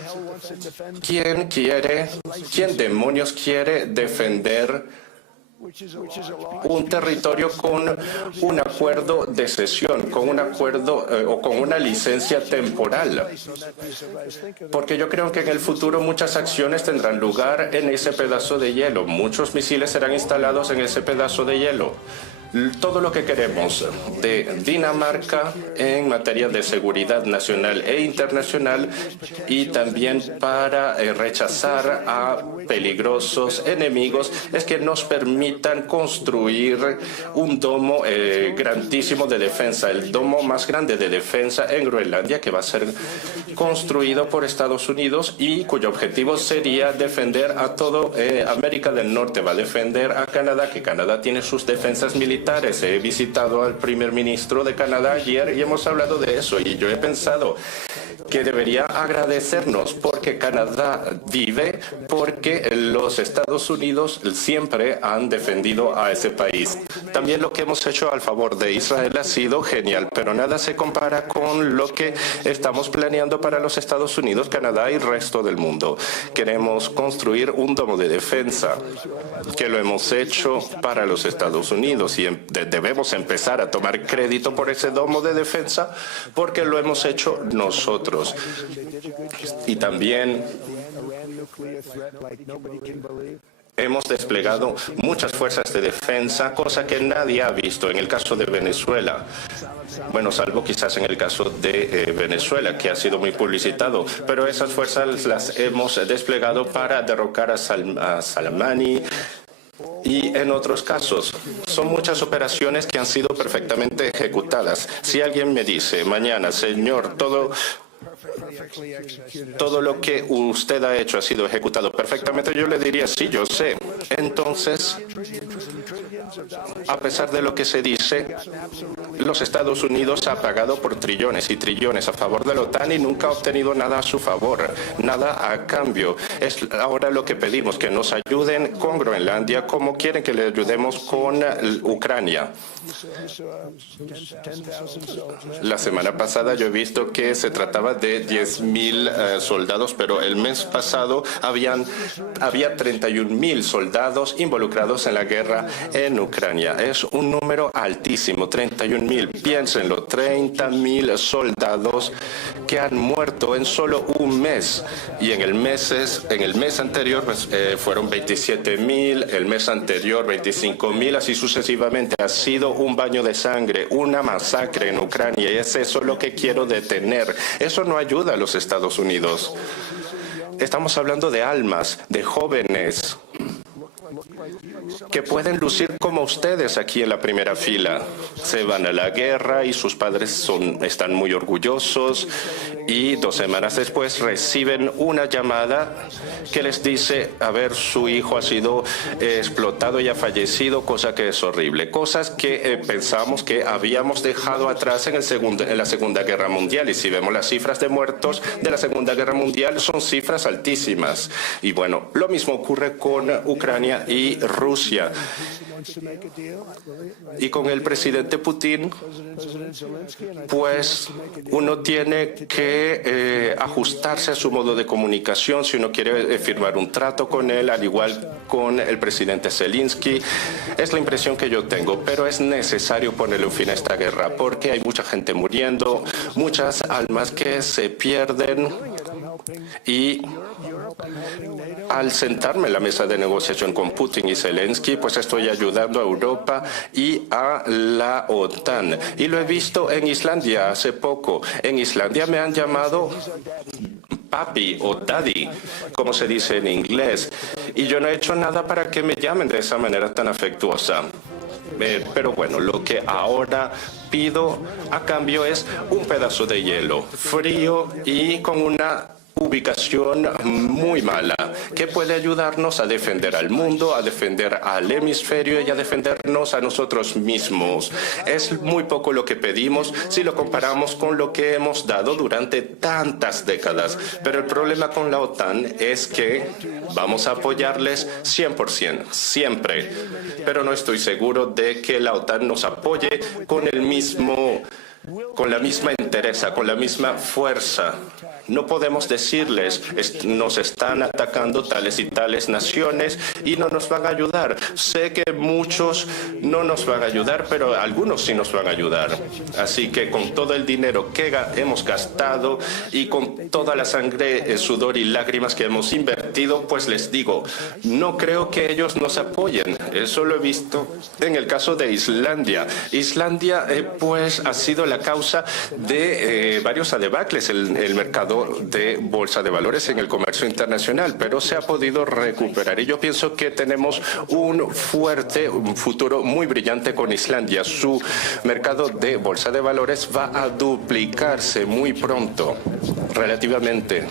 ¿quién demonios quiere defender un territorio con un acuerdo de cesión, con un acuerdo o con una licencia temporal? Porque yo creo que en el futuro muchas acciones tendrán lugar en ese pedazo de hielo. Muchos misiles serán instalados en ese pedazo de hielo. todo lo que queremos de Dinamarca en materia de seguridad nacional e internacional, y también para rechazar a peligrosos enemigos, es que nos permitan construir un domo grandísimo de defensa, el domo más grande de defensa en Groenlandia, que va a ser construido por Estados Unidos y cuyo objetivo sería defender a toda América del Norte. Va a defender a Canadá, que Canadá tiene sus defensas militares. He visitado al primer ministro de Canadá ayer y hemos hablado de eso, y yo he pensado que debería agradecernos porque Canadá vive, porque los Estados Unidos siempre han defendido a ese país. También lo que hemos hecho al favor de Israel ha sido genial, pero nada se compara con lo que estamos planeando para los Estados Unidos, Canadá y el resto del mundo. Queremos construir un domo de defensa, que lo hemos hecho para los Estados Unidos, y debemos empezar a tomar crédito por ese domo de defensa porque lo hemos hecho nosotros. Y también hemos desplegado muchas fuerzas de defensa, cosa que nadie ha visto en el caso de Venezuela. Bueno, salvo quizás en el caso de Venezuela, que ha sido muy publicitado, pero esas fuerzas las hemos desplegado para derrocar a Soleimani. Y en otros casos, son muchas operaciones que han sido perfectamente ejecutadas. Si alguien me dice mañana, señor, todo lo que usted ha hecho ha sido ejecutado perfectamente, yo le diría, sí, yo sé. Entonces, a pesar de lo que se dice, los Estados Unidos ha pagado por trillones y trillones a favor de la OTAN y nunca ha obtenido nada a su favor, nada a cambio. Es ahora lo que pedimos, que nos ayuden con Groenlandia como quieren que le ayudemos con Ucrania. La semana pasada yo he visto que se trataba de 10.000 soldados, pero el mes pasado había 31.000 soldados involucrados en la guerra en Ucrania. Es un número altísimo, 31.000. Piénsenlo, 30.000 soldados que han muerto en solo un mes. Y en el mes anterior pues, fueron 27.000, el mes anterior 25.000, así sucesivamente. Ha sido un baño de sangre, una masacre en Ucrania, y es eso lo que quiero detener. Eso no ayuda a los Estados Unidos. Estamos hablando de almas, de jóvenes que pueden lucir como ustedes aquí en la primera fila. Se van a la guerra y sus padres están muy orgullosos, y 2 semanas después reciben una llamada que les dice, a ver, su hijo ha sido explotado y ha fallecido, cosa que es horrible. Cosas que pensamos que habíamos dejado atrás en la Segunda Guerra Mundial, y si vemos las cifras de muertos de la Segunda Guerra Mundial son cifras altísimas. Y bueno, lo mismo ocurre con Ucrania y Rusia. Y con el presidente Putin, pues uno tiene que ajustarse a su modo de comunicación si uno quiere firmar un trato con él, al igual con el presidente Zelensky. Es la impresión que yo tengo, pero es necesario ponerle un fin a esta guerra porque hay mucha gente muriendo, muchas almas que se pierden. Y al sentarme en la mesa de negociación con Putin y Zelensky, pues estoy ayudando a Europa y a la OTAN. Y lo he visto en Islandia hace poco. En Islandia me han llamado papi o daddy, como se dice en inglés. Y yo no he hecho nada para que me llamen de esa manera tan afectuosa. Pero bueno, lo que ahora pido a cambio es un pedazo de hielo frío y con una ubicación muy mala, que puede ayudarnos a defender al mundo, a defender al hemisferio y a defendernos a nosotros mismos. Es muy poco lo que pedimos si lo comparamos con lo que hemos dado durante tantas décadas. Pero el problema con la OTAN es que vamos a apoyarles 100%, siempre. Pero no estoy seguro de que la OTAN nos apoye con el mismo con la misma entereza, con la misma fuerza. No podemos decirles, nos están atacando tales y tales naciones y no nos van a ayudar. Sé que muchos no nos van a ayudar, pero algunos sí nos van a ayudar. Así que con todo el dinero que hemos gastado y con toda la sangre, sudor y lágrimas que hemos invertido, pues les digo, no creo que ellos nos apoyen. Eso lo he visto en el caso de Islandia. Islandia, pues, ha sido la causa de varios adebacles en el mercado de bolsa de valores en el comercio internacional, pero se ha podido recuperar. Y yo pienso que tenemos un futuro muy brillante con Islandia. Su mercado de bolsa de valores va a duplicarse muy pronto, relativamente,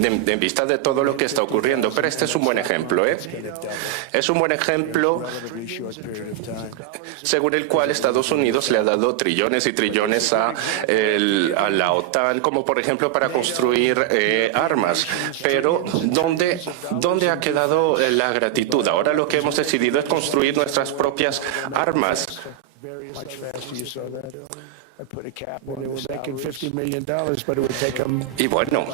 en vista de todo lo que está ocurriendo. Pero este es un buen ejemplo, ¿eh? Es un buen ejemplo según el cual Estados Unidos le ha dado trillones y trillones a la OTAN, como por ejemplo para construir armas. Pero ¿dónde ha quedado la gratitud? Ahora lo que hemos decidido es construir nuestras propias armas. Y bueno,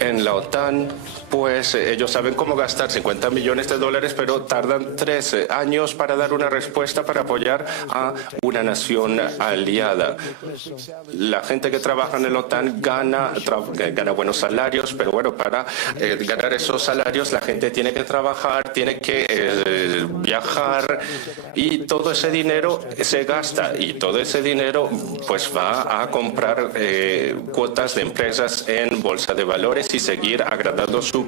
en la OTAN, pues ellos saben cómo gastar 50 millones de dólares, pero tardan 13 años para dar una respuesta para apoyar a una nación aliada. La gente que trabaja en la OTAN gana buenos salarios, pero bueno, para ganar esos salarios la gente tiene que trabajar, tiene que viajar y todo ese dinero se gasta y todo ese dinero pues va a comprar cuotas de empresas en bolsa de valores y seguir agradando su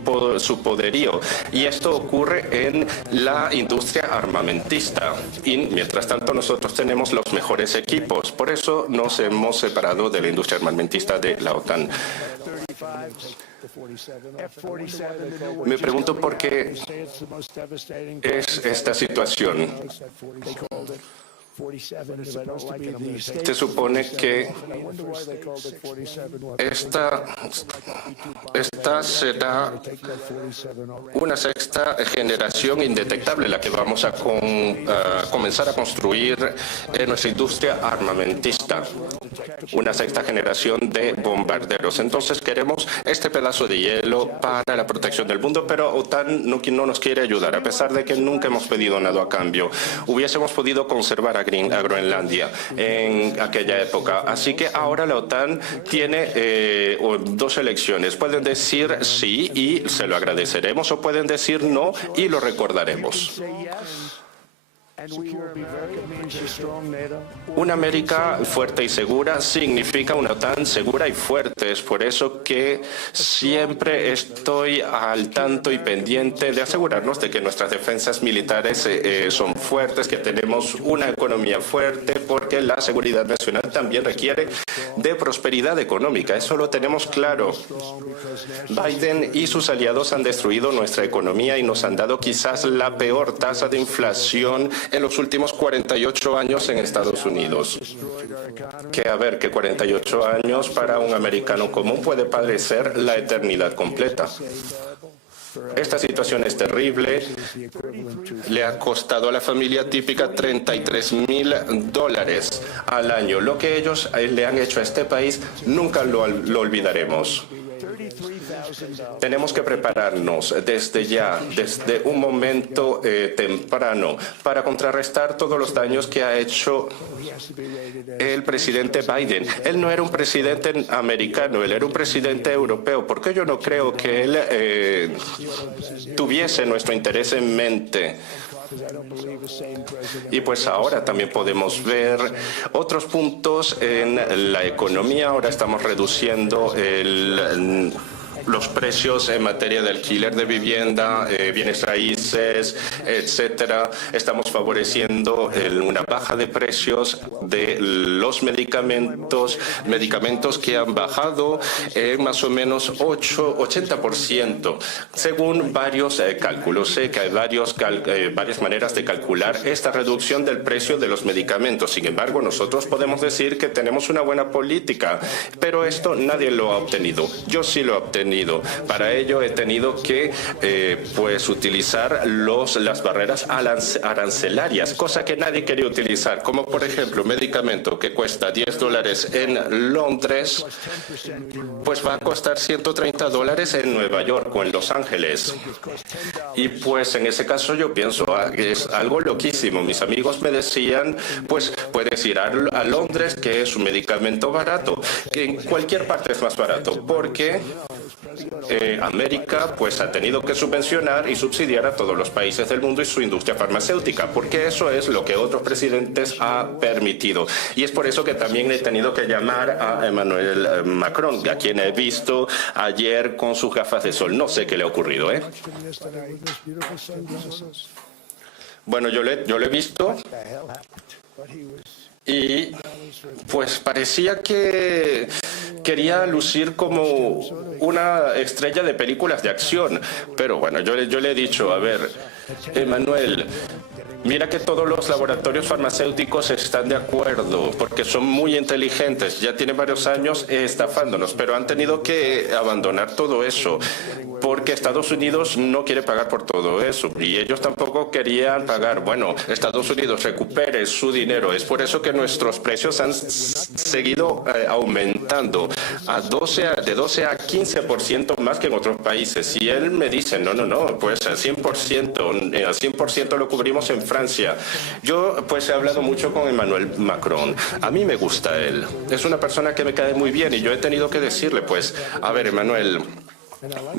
poderío. Y esto ocurre en la industria armamentista. Y mientras tanto nosotros tenemos los mejores equipos. Por eso nos hemos separado de la industria armamentista de la OTAN. Me pregunto por qué es esta situación. Se supone que esta será una sexta generación indetectable, la que vamos a comenzar a construir en nuestra industria armamentista. Una sexta generación de bombarderos. Entonces queremos este pedazo de hielo para la protección del mundo, pero OTAN no nos quiere ayudar, a pesar de que nunca hemos pedido nada a cambio. Hubiésemos podido conservar a Groenlandia en aquella época. Así que ahora la OTAN tiene dos elecciones. Pueden decir sí y se lo agradeceremos, o pueden decir no y lo recordaremos. Una América fuerte y segura significa una OTAN segura y fuerte. Es por eso que siempre estoy al tanto y pendiente de asegurarnos de que nuestras defensas militares son fuertes, que tenemos una economía fuerte, porque la seguridad nacional también requiere de prosperidad económica. Eso lo tenemos claro. Biden y sus aliados han destruido nuestra economía y nos han dado quizás la peor tasa de inflación en los últimos 48 años en Estados Unidos. Que 48 años para un americano común puede parecer la eternidad completa. Esta situación es terrible. Le ha costado a la familia típica $33,000 al año. Lo que ellos le han hecho a este país nunca lo olvidaremos. Tenemos que prepararnos desde ya, desde un momento temprano, para contrarrestar todos los daños que ha hecho el presidente Biden. Él no era un presidente americano, él era un presidente europeo. ¿Por qué yo no creo que él tuviese nuestro interés en mente? Y pues ahora también podemos ver otros puntos en la economía. Ahora estamos reduciendo los precios en materia de alquiler de vivienda, bienes raíces, etcétera. Estamos favoreciendo una baja de precios de los medicamentos que han bajado más o menos 80%, según varios cálculos. Sé que hay varias maneras de calcular esta reducción del precio de los medicamentos. Sin embargo, nosotros podemos decir que tenemos una buena política, pero esto nadie lo ha obtenido. Yo sí lo he obtenido. tenido. Para ello he tenido que pues utilizar las barreras arancelarias, cosa que nadie quería utilizar, como por ejemplo un medicamento que cuesta $10 en Londres, pues va a costar $130 en Nueva York o en Los Ángeles. Y pues en ese caso yo pienso, es algo loquísimo. Mis amigos me decían, pues puedes ir a Londres, que es un medicamento barato, que en cualquier parte es más barato, porque América pues ha tenido que subvencionar y subsidiar a todos los países del mundo y su industria farmacéutica, porque eso es lo que otros presidentes han permitido. Y es por eso que también he tenido que llamar a Emmanuel Macron, a quien he visto ayer con sus gafas de sol. No sé qué le ha ocurrido, ¿eh? Bueno, yo le he visto y pues parecía que quería lucir como una estrella de películas de acción. Pero bueno, yo le he dicho, a ver, Emmanuel, mira que todos los laboratorios farmacéuticos están de acuerdo porque son muy inteligentes. Ya tienen varios años estafándonos, pero han tenido que abandonar todo eso porque Estados Unidos no quiere pagar por todo eso y ellos tampoco querían pagar. Bueno, Estados Unidos recupere su dinero. Es por eso que nuestros precios han seguido aumentando de 12 a 15% más que en otros países. Y él me dice, no, pues al 100% lo cubrimos en Francia. Yo pues he hablado mucho con Emmanuel Macron. A mí me gusta él. Es una persona que me cae muy bien y yo he tenido que decirle, pues, a ver, Emmanuel,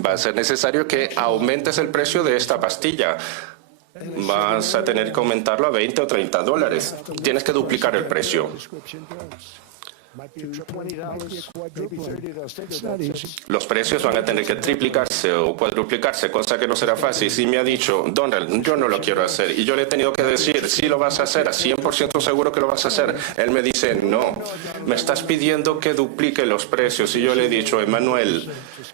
va a ser necesario que aumentes el precio de esta pastilla. Vas a tener que aumentarlo a $20 o $30. Tienes que duplicar el precio. Los precios van a tener que triplicarse o cuadruplicarse, cosa que no será fácil. Si me ha dicho, Donald, yo no lo quiero hacer, y yo le he tenido que decir, sí lo vas a hacer, a 100% seguro que lo vas a hacer. Él me dice, no, me estás pidiendo que duplique los precios. Y yo le he dicho, Emmanuel,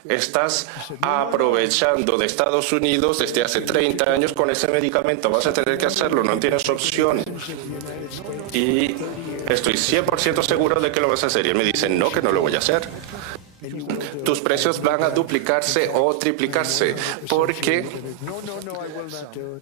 estás aprovechando de Estados Unidos desde hace 30 años con ese medicamento. Vas a tener que hacerlo, no tienes opción. Y estoy 100% seguro de que lo vas a hacer. Y él me dice, no, que no lo voy a hacer. Tus precios van a duplicarse o triplicarse porque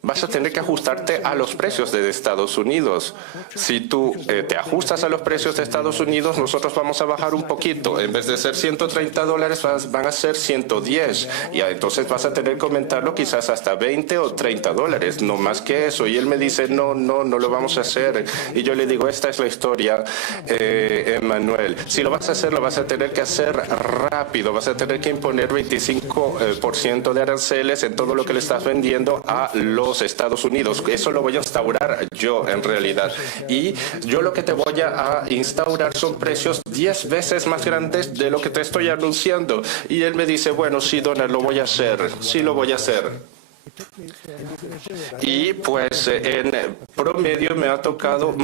vas a tener que ajustarte a los precios de Estados Unidos. Si tú te ajustas a los precios de Estados Unidos, nosotros vamos a bajar un poquito. En vez de ser $130, van a ser 110. Y entonces vas a tener que aumentarlo quizás hasta $20 o $30, no más que eso. Y él me dice, no lo vamos a hacer. Y yo le digo, esta es la historia, Emmanuel. Si lo vas a hacer, lo vas a tener que hacer rápido. Vas a tener que imponer 25% de aranceles en todo lo que le estás vendiendo a los Estados Unidos. Eso lo voy a instaurar yo, en realidad. Y yo lo que te voy a instaurar son precios 10 veces más grandes de lo que te estoy anunciando. Y él me dice, bueno, sí, Donald, lo voy a hacer. Sí, lo voy a hacer. Y pues en promedio me ha tocado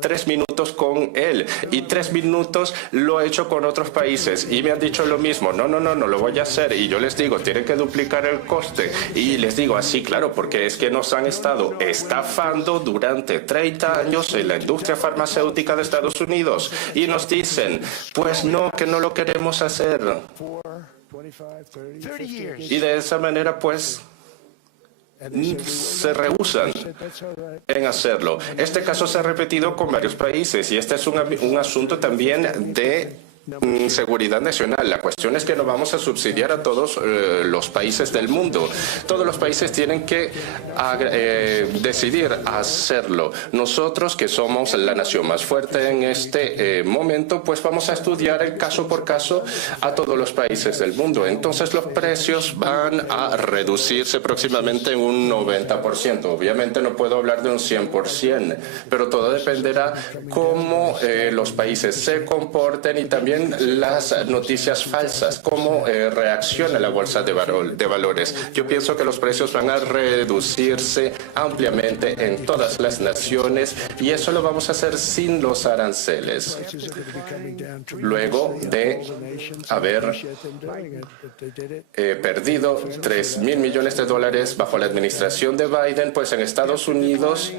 3 minutos con él y 3 minutos lo he hecho con otros países y me han dicho lo mismo, no lo voy a hacer. Y yo les digo, tienen que duplicar el coste y les digo así, claro, porque es que nos han estado estafando durante 30 años en la industria farmacéutica de Estados Unidos y nos dicen, pues no, que no lo queremos hacer. Y de esa manera, pues, se rehúsan en hacerlo. Este caso se ha repetido con varios países y este es un asunto también de seguridad nacional. La cuestión es que no vamos a subsidiar a todos los países del mundo. Todos los países tienen que decidir hacerlo. Nosotros, que somos la nación más fuerte en este momento, pues vamos a estudiar el caso por caso a todos los países del mundo. Entonces los precios van a reducirse próximamente en un 90%. Obviamente no puedo hablar de un 100%, pero todo dependerá cómo los países se comporten y también las noticias falsas, cómo reacciona la bolsa de valores. Yo pienso que los precios van a reducirse ampliamente en todas las naciones y eso lo vamos a hacer sin los aranceles. Luego de haber perdido $3.000 millones bajo la administración de Biden, pues en Estados Unidos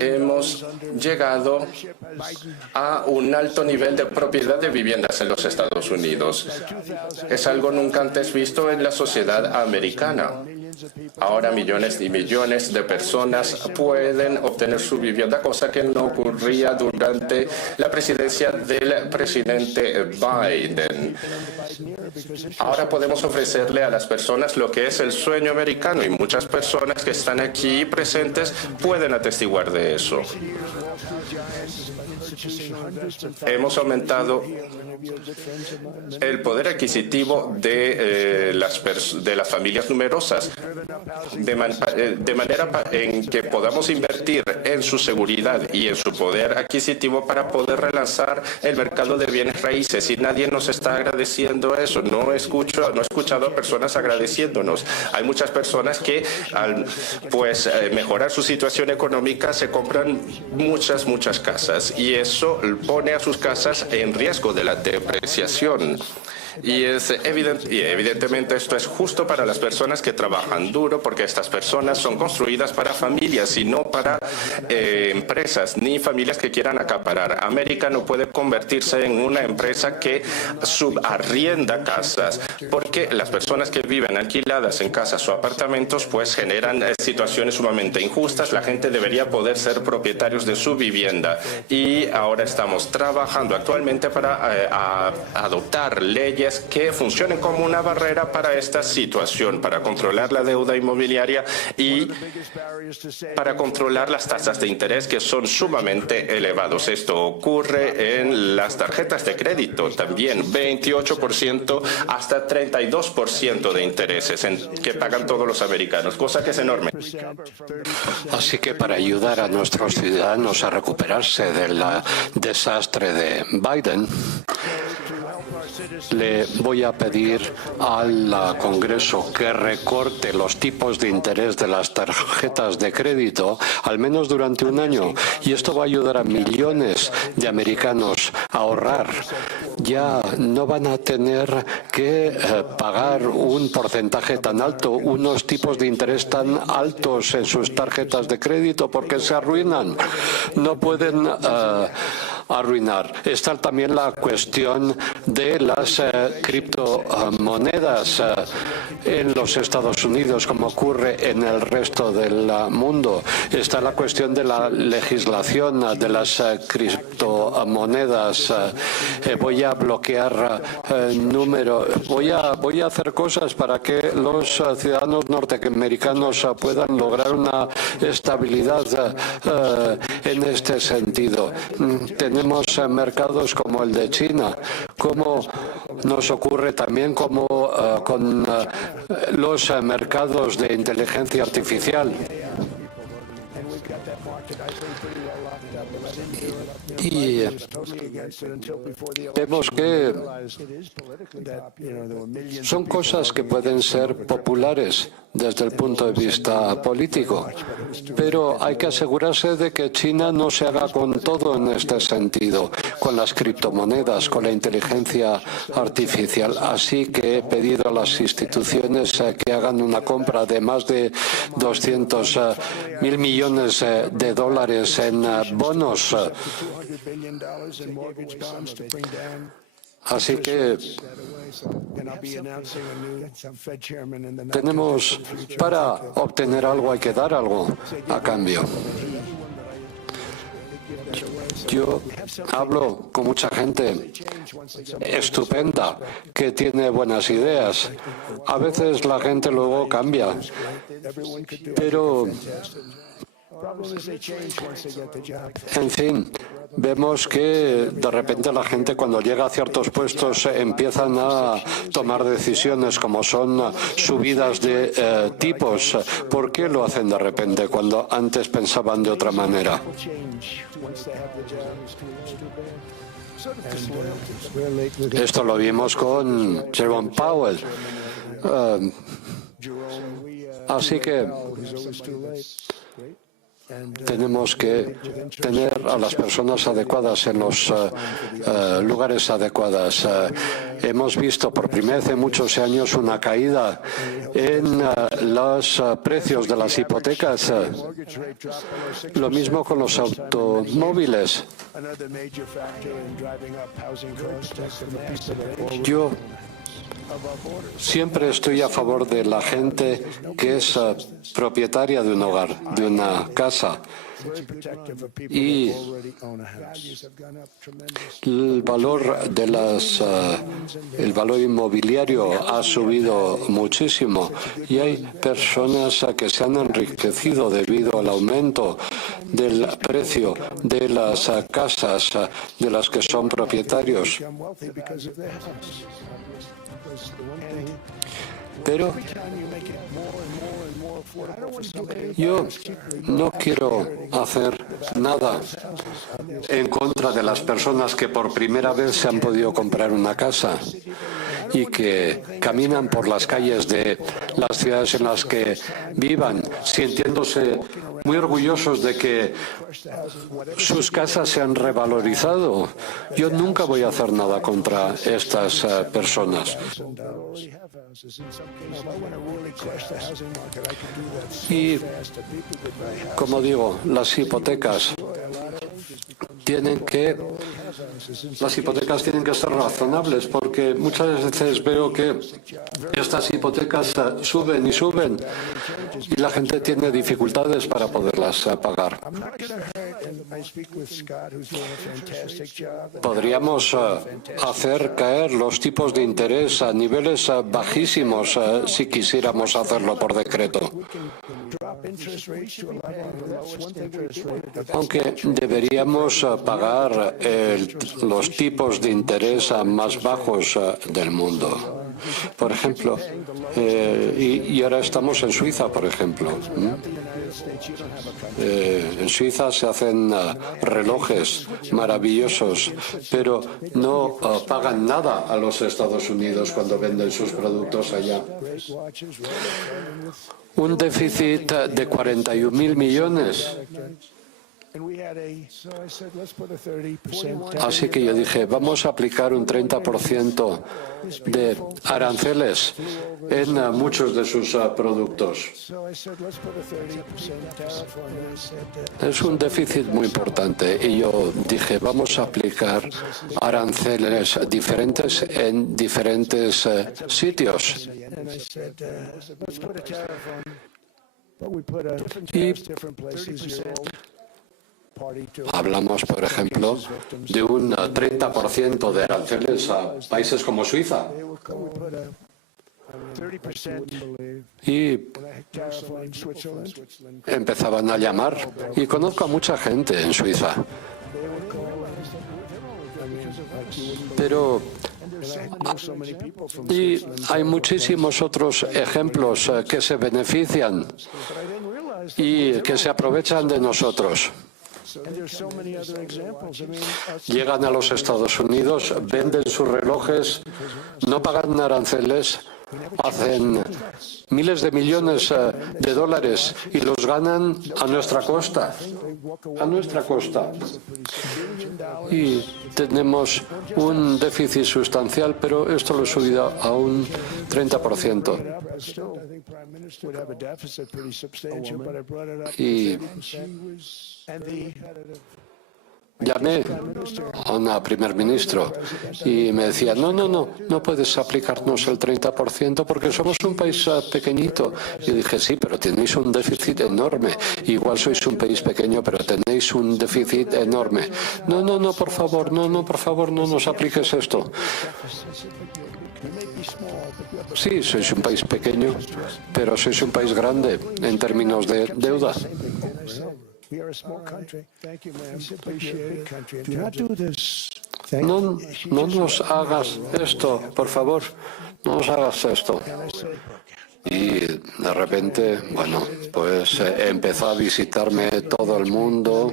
hemos llegado a un alto nivel de propiedad de viviendas en los Estados Unidos. Es algo nunca antes visto en la sociedad americana. Ahora millones y millones de personas pueden obtener su vivienda, cosa que no ocurría durante la presidencia del presidente Biden. Ahora podemos ofrecerle a las personas lo que es el sueño americano y muchas personas que están aquí presentes pueden atestiguar de eso. Hemos aumentado el poder adquisitivo de las familias numerosas, de manera en que podamos invertir en su seguridad y en su poder adquisitivo para poder relanzar el mercado de bienes raíces. Y nadie nos está agradeciendo eso. No he escuchado a personas agradeciéndonos. Hay muchas personas que al mejorar su situación económica se compran muchas casas y eso pone a sus casas en riesgo de la depreciación. Y evidentemente esto es justo para las personas que trabajan duro, porque estas personas son construidas para familias y no para empresas ni familias que quieran acaparar. América no puede convertirse en una empresa que subarrienda casas, porque las personas que viven alquiladas en casas o apartamentos pues generan situaciones sumamente injustas. La gente debería poder ser propietarios de su vivienda y ahora estamos trabajando actualmente para adoptar leyes que funcionen como una barrera para esta situación, para controlar la deuda inmobiliaria y para controlar las tasas de interés que son sumamente elevados. Esto ocurre en las tarjetas de crédito también, 28% hasta 32% de intereses que pagan todos los americanos, cosa que es enorme. Así que para ayudar a nuestros ciudadanos a recuperarse del desastre de Biden, le voy a pedir al Congreso que recorte los tipos de interés de las tarjetas de crédito, al menos durante un año. Y esto va a ayudar a millones de americanos a ahorrar. Ya no van a tener que pagar un porcentaje tan alto, unos tipos de interés tan altos en sus tarjetas de crédito, porque se arruinan. No pueden arruinar. Está también la cuestión de las criptomonedas en los Estados Unidos, como ocurre en el resto del mundo. Está la cuestión de la legislación de las criptomonedas. Voy a bloquear números. Voy a hacer cosas para que los ciudadanos norteamericanos puedan lograr una estabilidad en este sentido. Tenemos mercados como el de China, como nos ocurre también con los mercados de inteligencia artificial. Y vemos que son cosas que pueden ser populares desde el punto de vista político, pero hay que asegurarse de que China no se haga con todo en este sentido, con las criptomonedas, con la inteligencia artificial. Así que he pedido a las instituciones que hagan una compra de más de 200.000 millones de dólares en bonos. Así que tenemos, para obtener algo hay que dar algo a cambio. Yo hablo con mucha gente estupenda que tiene buenas ideas. A veces la gente luego cambia, pero en fin, vemos que de repente la gente cuando llega a ciertos puestos empiezan a tomar decisiones como son subidas de tipos. ¿Por qué lo hacen de repente cuando antes pensaban de otra manera? Esto lo vimos con Jerome Powell. Así que tenemos que tener a las personas adecuadas en los lugares adecuados. Hemos visto por primera vez en muchos años una caída en los precios de las hipotecas. Lo mismo con los automóviles. Yo siempre estoy a favor de la gente que es propietaria de un hogar, de una casa. Y el valor el valor inmobiliario ha subido muchísimo y hay personas que se han enriquecido debido al aumento del precio de las casas de las que son propietarios. Pero yo no quiero hacer nada en contra de las personas que por primera vez se han podido comprar una casa y que caminan por las calles de las ciudades en las que vivan, sintiéndose muy orgullosos de que sus casas se han revalorizado. Yo nunca voy a hacer nada contra estas personas. Y, como digo, las hipotecas tienen que ser razonables, porque muchas veces veo que estas hipotecas suben y suben y la gente tiene dificultades para poderlas pagar. Podríamos hacer caer los tipos de interés a niveles bajísimos si quisiéramos hacerlo por decreto. Aunque deberíamos pagar los tipos de interés más bajos del mundo. Por ejemplo, y ahora estamos en Suiza, por ejemplo. En Suiza se hacen relojes maravillosos, pero no pagan nada a los Estados Unidos cuando venden sus productos allá. Un déficit de 41.000 millones. Así que yo dije, vamos a aplicar un 30% de aranceles en muchos de sus productos. Es un déficit muy importante y yo dije, vamos a aplicar aranceles diferentes en diferentes sitios. Y hablamos, por ejemplo, de un 30% de aranceles a países como Suiza. Y empezaban a llamar. Y conozco a mucha gente en Suiza. Pero y hay muchísimos otros ejemplos que se benefician y que se aprovechan de nosotros. Llegan a los Estados Unidos, venden sus relojes, no pagan aranceles, hacen miles de millones de dólares y los ganan a nuestra costa. A nuestra costa. Y tenemos un déficit sustancial, pero esto lo he subido a un 30%. Y llamé a un primer ministro y me decía, no puedes aplicarnos el 30% porque somos un país pequeñito. Y dije, sí, pero tenéis un déficit enorme. Igual sois un país pequeño, pero tenéis un déficit enorme. No, por favor, no nos apliques esto. Sí, sois un país pequeño, pero sois un país grande en términos de deuda. No nos hagas esto, por favor, no nos hagas esto. Y de repente, bueno, pues empezó a visitarme todo el mundo,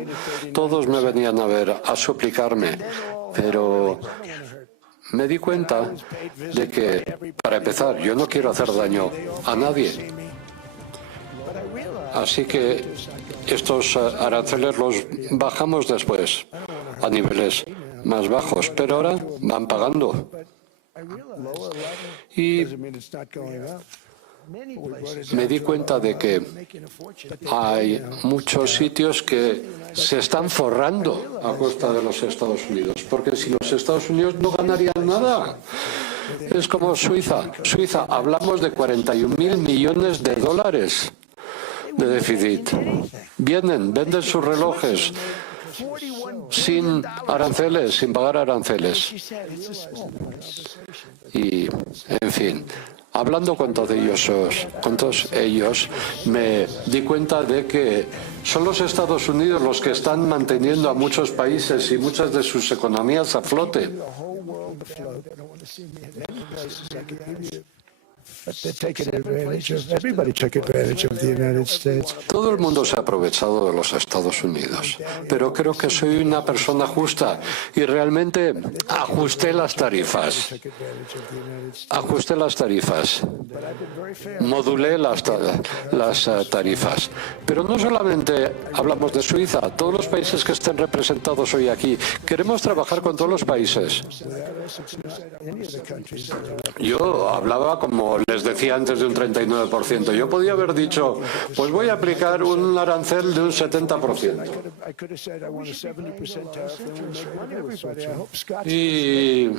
todos me venían a ver, a suplicarme, pero me di cuenta de que, para empezar, yo no quiero hacer daño a nadie. Así que estos aranceles los bajamos después a niveles más bajos, pero ahora van pagando. Y me di cuenta de que hay muchos sitios que se están forrando a costa de los Estados Unidos, porque si los Estados Unidos no ganarían nada. Es como Suiza. Suiza, hablamos de 41.000 millones de dólares de déficit. Vienen, venden sus relojes sin aranceles, sin pagar aranceles. Y, en fin, hablando con todos ellos, me di cuenta de que son los Estados Unidos los que están manteniendo a muchos países y muchas de sus economías a flote. Todo el mundo se ha aprovechado de los Estados Unidos, pero creo que soy una persona justa y realmente ajusté las tarifas. Modulé las tarifas. Pero no solamente hablamos de Suiza, todos los países que estén representados hoy aquí, queremos trabajar con todos los países. Yo hablaba, como les decía antes, de un 39%. Yo podía haber dicho, pues voy a aplicar un arancel de un 70%. Y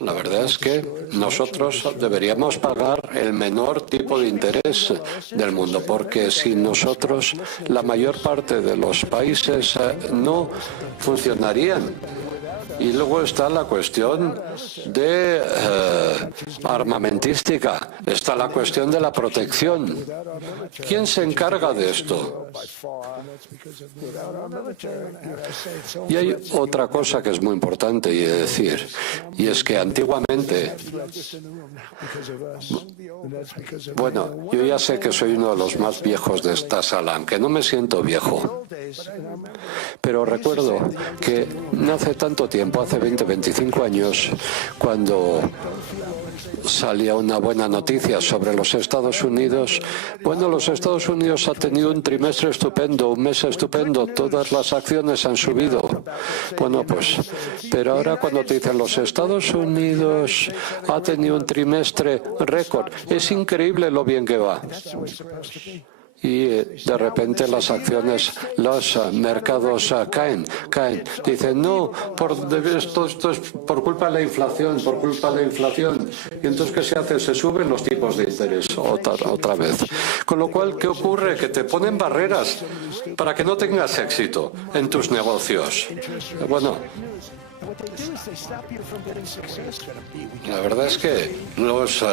la verdad es que nosotros deberíamos pagar el menor tipo de interés del mundo, porque sin nosotros la mayor parte de los países no funcionarían. Y luego está la cuestión de armamentística, está la cuestión de la protección. ¿Quién se encarga de esto? Y hay otra cosa que es muy importante decir, y es que antiguamente, bueno, yo ya sé que soy uno de los más viejos de esta sala, aunque no me siento viejo, pero recuerdo que no hace tanto tiempo, hace 20, 25 años, cuando salía una buena noticia sobre los Estados Unidos. Bueno, los Estados Unidos ha tenido un trimestre estupendo, un mes estupendo, todas las acciones han subido. Bueno, pues, pero ahora cuando te dicen los Estados Unidos ha tenido un trimestre récord, es increíble lo bien que va. Y de repente las acciones, los mercados caen. Dicen, no, esto es por culpa de la inflación, Y entonces, ¿qué se hace? Se suben los tipos de interés otra vez. Con lo cual, ¿qué ocurre? Que te ponen barreras para que no tengas éxito en tus negocios. Bueno, la verdad es que los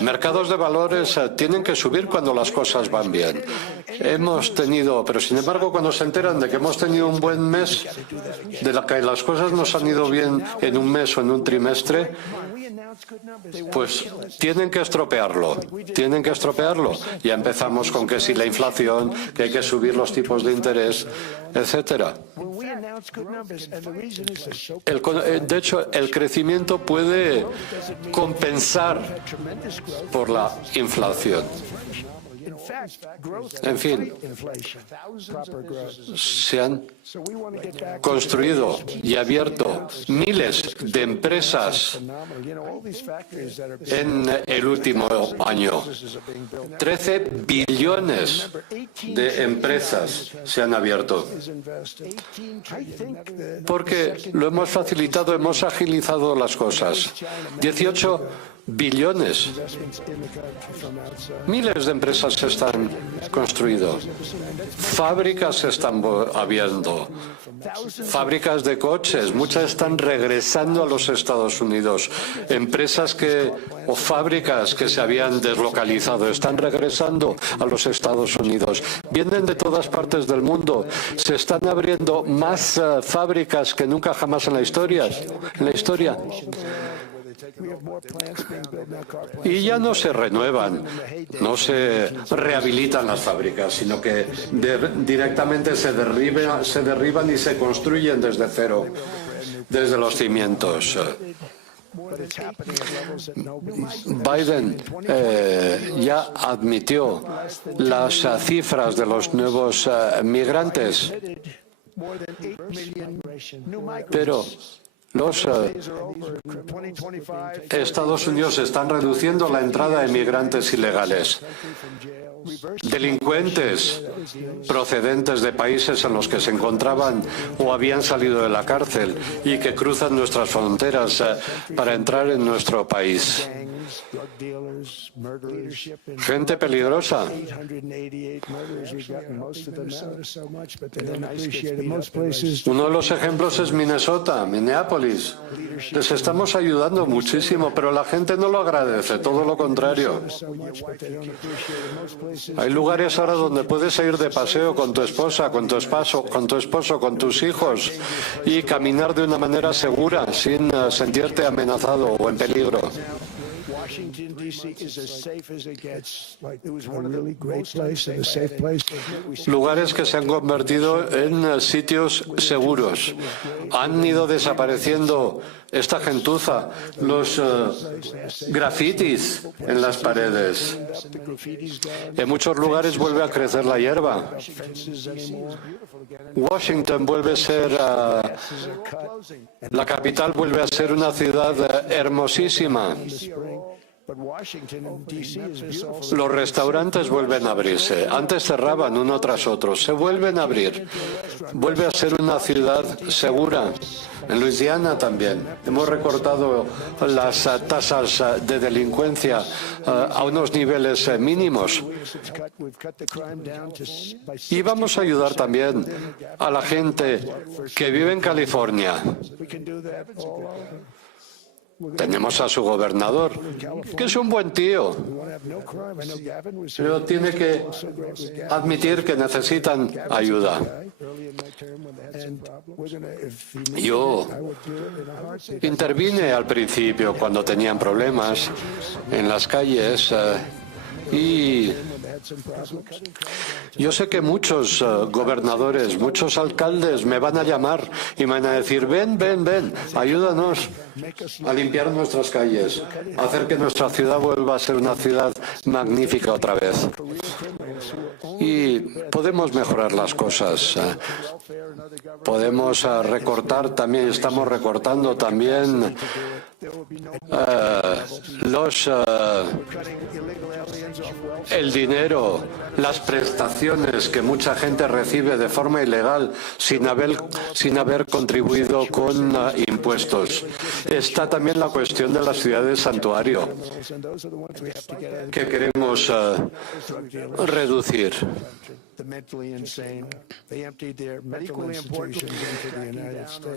mercados de valores tienen que subir cuando las cosas van bien. Pero sin embargo, cuando se enteran de que hemos tenido un buen mes, de que las cosas nos han ido bien en un mes o en un trimestre, pues tienen que estropearlo. Ya empezamos con que si la inflación, que hay que subir los tipos de interés, etcétera. De hecho, el crecimiento puede compensar por la inflación. En fin, se han construido y abierto miles de empresas en el último año. 13 billones de empresas se han abierto. Porque lo hemos facilitado, hemos agilizado las cosas. 18 billones. Miles de empresas se están construyendo. Fábricas se están abriendo. Fábricas de coches, muchas están regresando a los Estados Unidos. Empresas o fábricas que se habían deslocalizado están regresando a los Estados Unidos. Vienen de todas partes del mundo. Se están abriendo más fábricas que nunca jamás en la historia. Y ya no se renuevan, no se rehabilitan las fábricas, sino que directamente se derriban y se construyen desde cero, desde los cimientos. Biden ya admitió las cifras de los nuevos migrantes, pero los Estados Unidos están reduciendo la entrada de migrantes ilegales. Delincuentes procedentes de países en los que se encontraban o habían salido de la cárcel y que cruzan nuestras fronteras para entrar en nuestro país. Gente peligrosa. Uno de los ejemplos es Minnesota, Minneapolis. Les estamos ayudando muchísimo, pero la gente no lo agradece, todo lo contrario. Hay lugares ahora donde puedes ir de paseo con tu esposa, con tu esposo, con tus hijos y caminar de una manera segura, sin sentirte amenazado o en peligro. Washington, D.C. is as safe as it gets. It was one of the most safe places. Lugares que se han convertido en sitios seguros. Han ido desapareciendo esta gentuza, los grafitis en las paredes. En muchos lugares vuelve a crecer la hierba. Washington vuelve a ser, la capital vuelve a ser una ciudad hermosísima. Los restaurantes vuelven a abrirse. Antes cerraban uno tras otro. Se vuelven a abrir. Vuelve a ser una ciudad segura. En Luisiana también. Hemos recortado las tasas de delincuencia a unos niveles mínimos. Y vamos a ayudar también a la gente que vive en California. Tenemos a su gobernador, que es un buen tío, pero tiene que admitir que necesitan ayuda. Yo intervine al principio cuando tenían problemas en las calles y yo sé que muchos gobernadores, muchos alcaldes me van a llamar y me van a decir, ven, ayúdanos a limpiar nuestras calles, a hacer que nuestra ciudad vuelva a ser una ciudad magnífica otra vez. Y podemos mejorar las cosas. Podemos recortar también, estamos recortando también el dinero, las prestaciones que mucha gente recibe de forma ilegal sin haber contribuido con impuestos. Está también la cuestión de las ciudades santuario, que queremos reducir.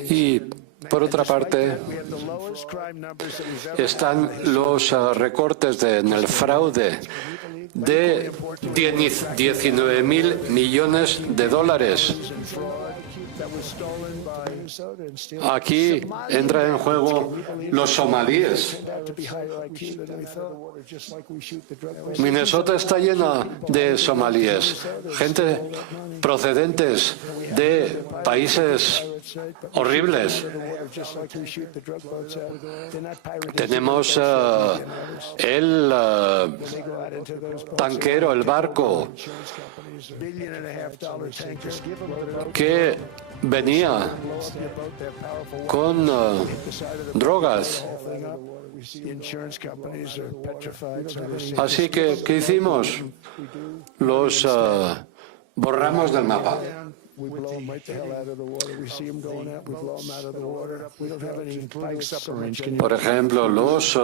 Y, por otra parte, están los recortes en el fraude de 19.000 millones de dólares. Aquí entran en juego los somalíes. Minnesota está llena de somalíes, gente procedentes de países horribles. Tenemos el tanquero, el barco, que venía con drogas. Así que, ¿qué hicimos? Los borramos del mapa. Por ejemplo, los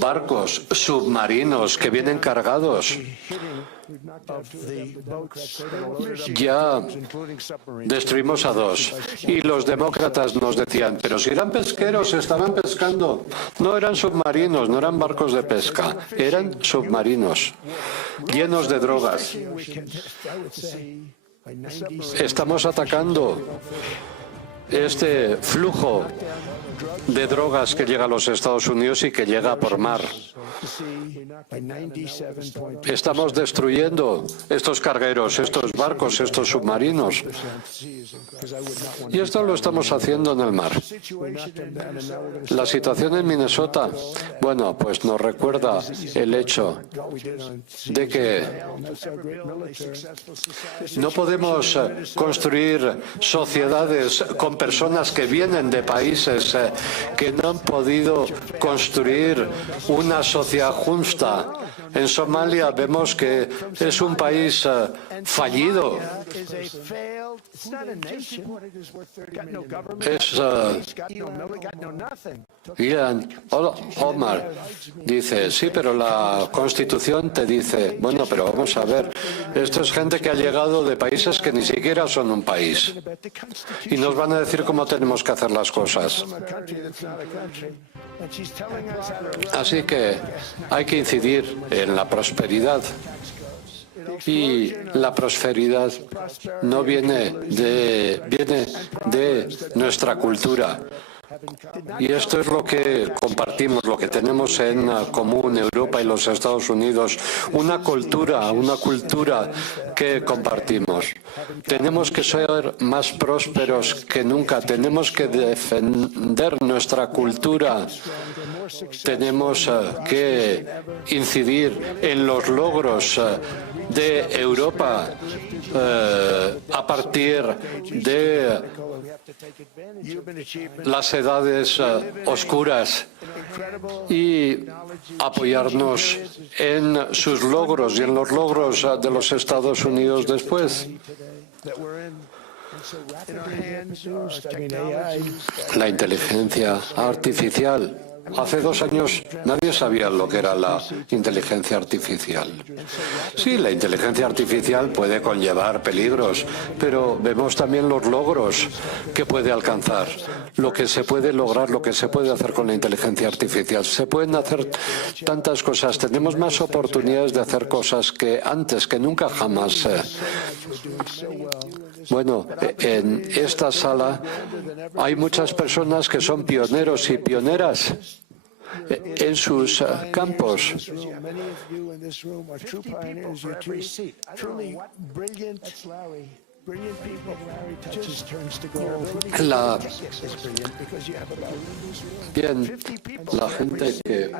barcos submarinos que vienen cargados. Ya destruimos a 2. Y los demócratas nos decían, pero si eran pesqueros, estaban pescando. No eran submarinos, no eran barcos de pesca, eran submarinos llenos de drogas. Estamos atacando este flujo de drogas que llega a los Estados Unidos y que llega por mar. Estamos destruyendo estos cargueros, estos barcos, estos submarinos. Y esto lo estamos haciendo en el mar. La situación en Minnesota, bueno, pues nos recuerda el hecho de que no podemos construir sociedades con personas que vienen de países que no han podido construir una sociedad justa. En Somalia vemos que es un país fallido. Ian Omar dice, sí, pero la Constitución te dice, bueno, pero vamos a ver, esto es gente que ha llegado de países que ni siquiera son un país. Y nos van a decir cómo tenemos que hacer las cosas. Así que hay que incidir en la prosperidad. Y la prosperidad no viene de nuestra cultura. Y esto es lo que compartimos, lo que tenemos en común Europa y los Estados Unidos, una cultura que compartimos. Tenemos que ser más prósperos que nunca, tenemos que defender nuestra cultura, tenemos que incidir en los logros de Europa a partir de las edades oscuras y apoyarnos en sus logros y en los logros de los Estados Unidos después. La inteligencia artificial. Hace 2 años nadie sabía lo que era la inteligencia artificial. Sí, la inteligencia artificial puede conllevar peligros, pero vemos también los logros que puede alcanzar, lo que se puede lograr, lo que se puede hacer con la inteligencia artificial. Se pueden hacer tantas cosas, tenemos más oportunidades de hacer cosas que antes, que nunca jamás. Bueno, en esta sala hay muchas personas que son pioneros y pioneras en sus campos. La gente que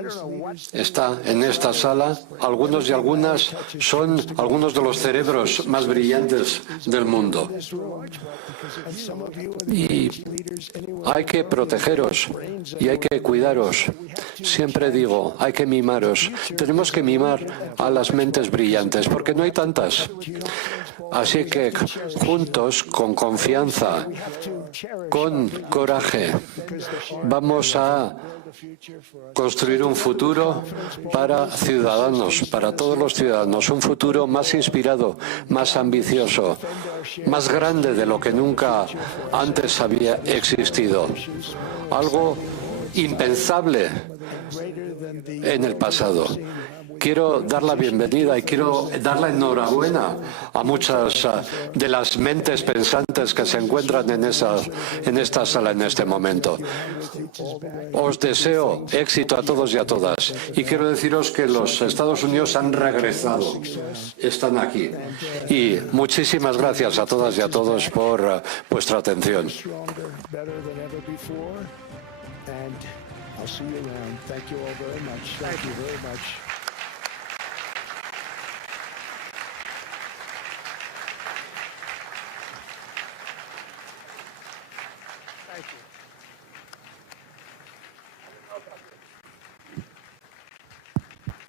está en esta sala, algunos y algunas son algunos de los cerebros más brillantes del mundo. Y hay que protegeros y hay que cuidaros. Siempre digo, hay que mimaros. Tenemos que mimar a las mentes brillantes, porque no hay tantas. Así que juntos, con confianza, con coraje, vamos a construir un futuro para ciudadanos, para todos los ciudadanos, un futuro más inspirado, más ambicioso, más grande de lo que nunca antes había existido. Algo impensable en el pasado. Quiero dar la bienvenida y quiero dar la enhorabuena a muchas de las mentes pensantes que se encuentran en esta sala en este momento. Os deseo éxito a todos y a todas. Y quiero deciros que los Estados Unidos han regresado. Están aquí. Y muchísimas gracias a todas y a todos por vuestra atención.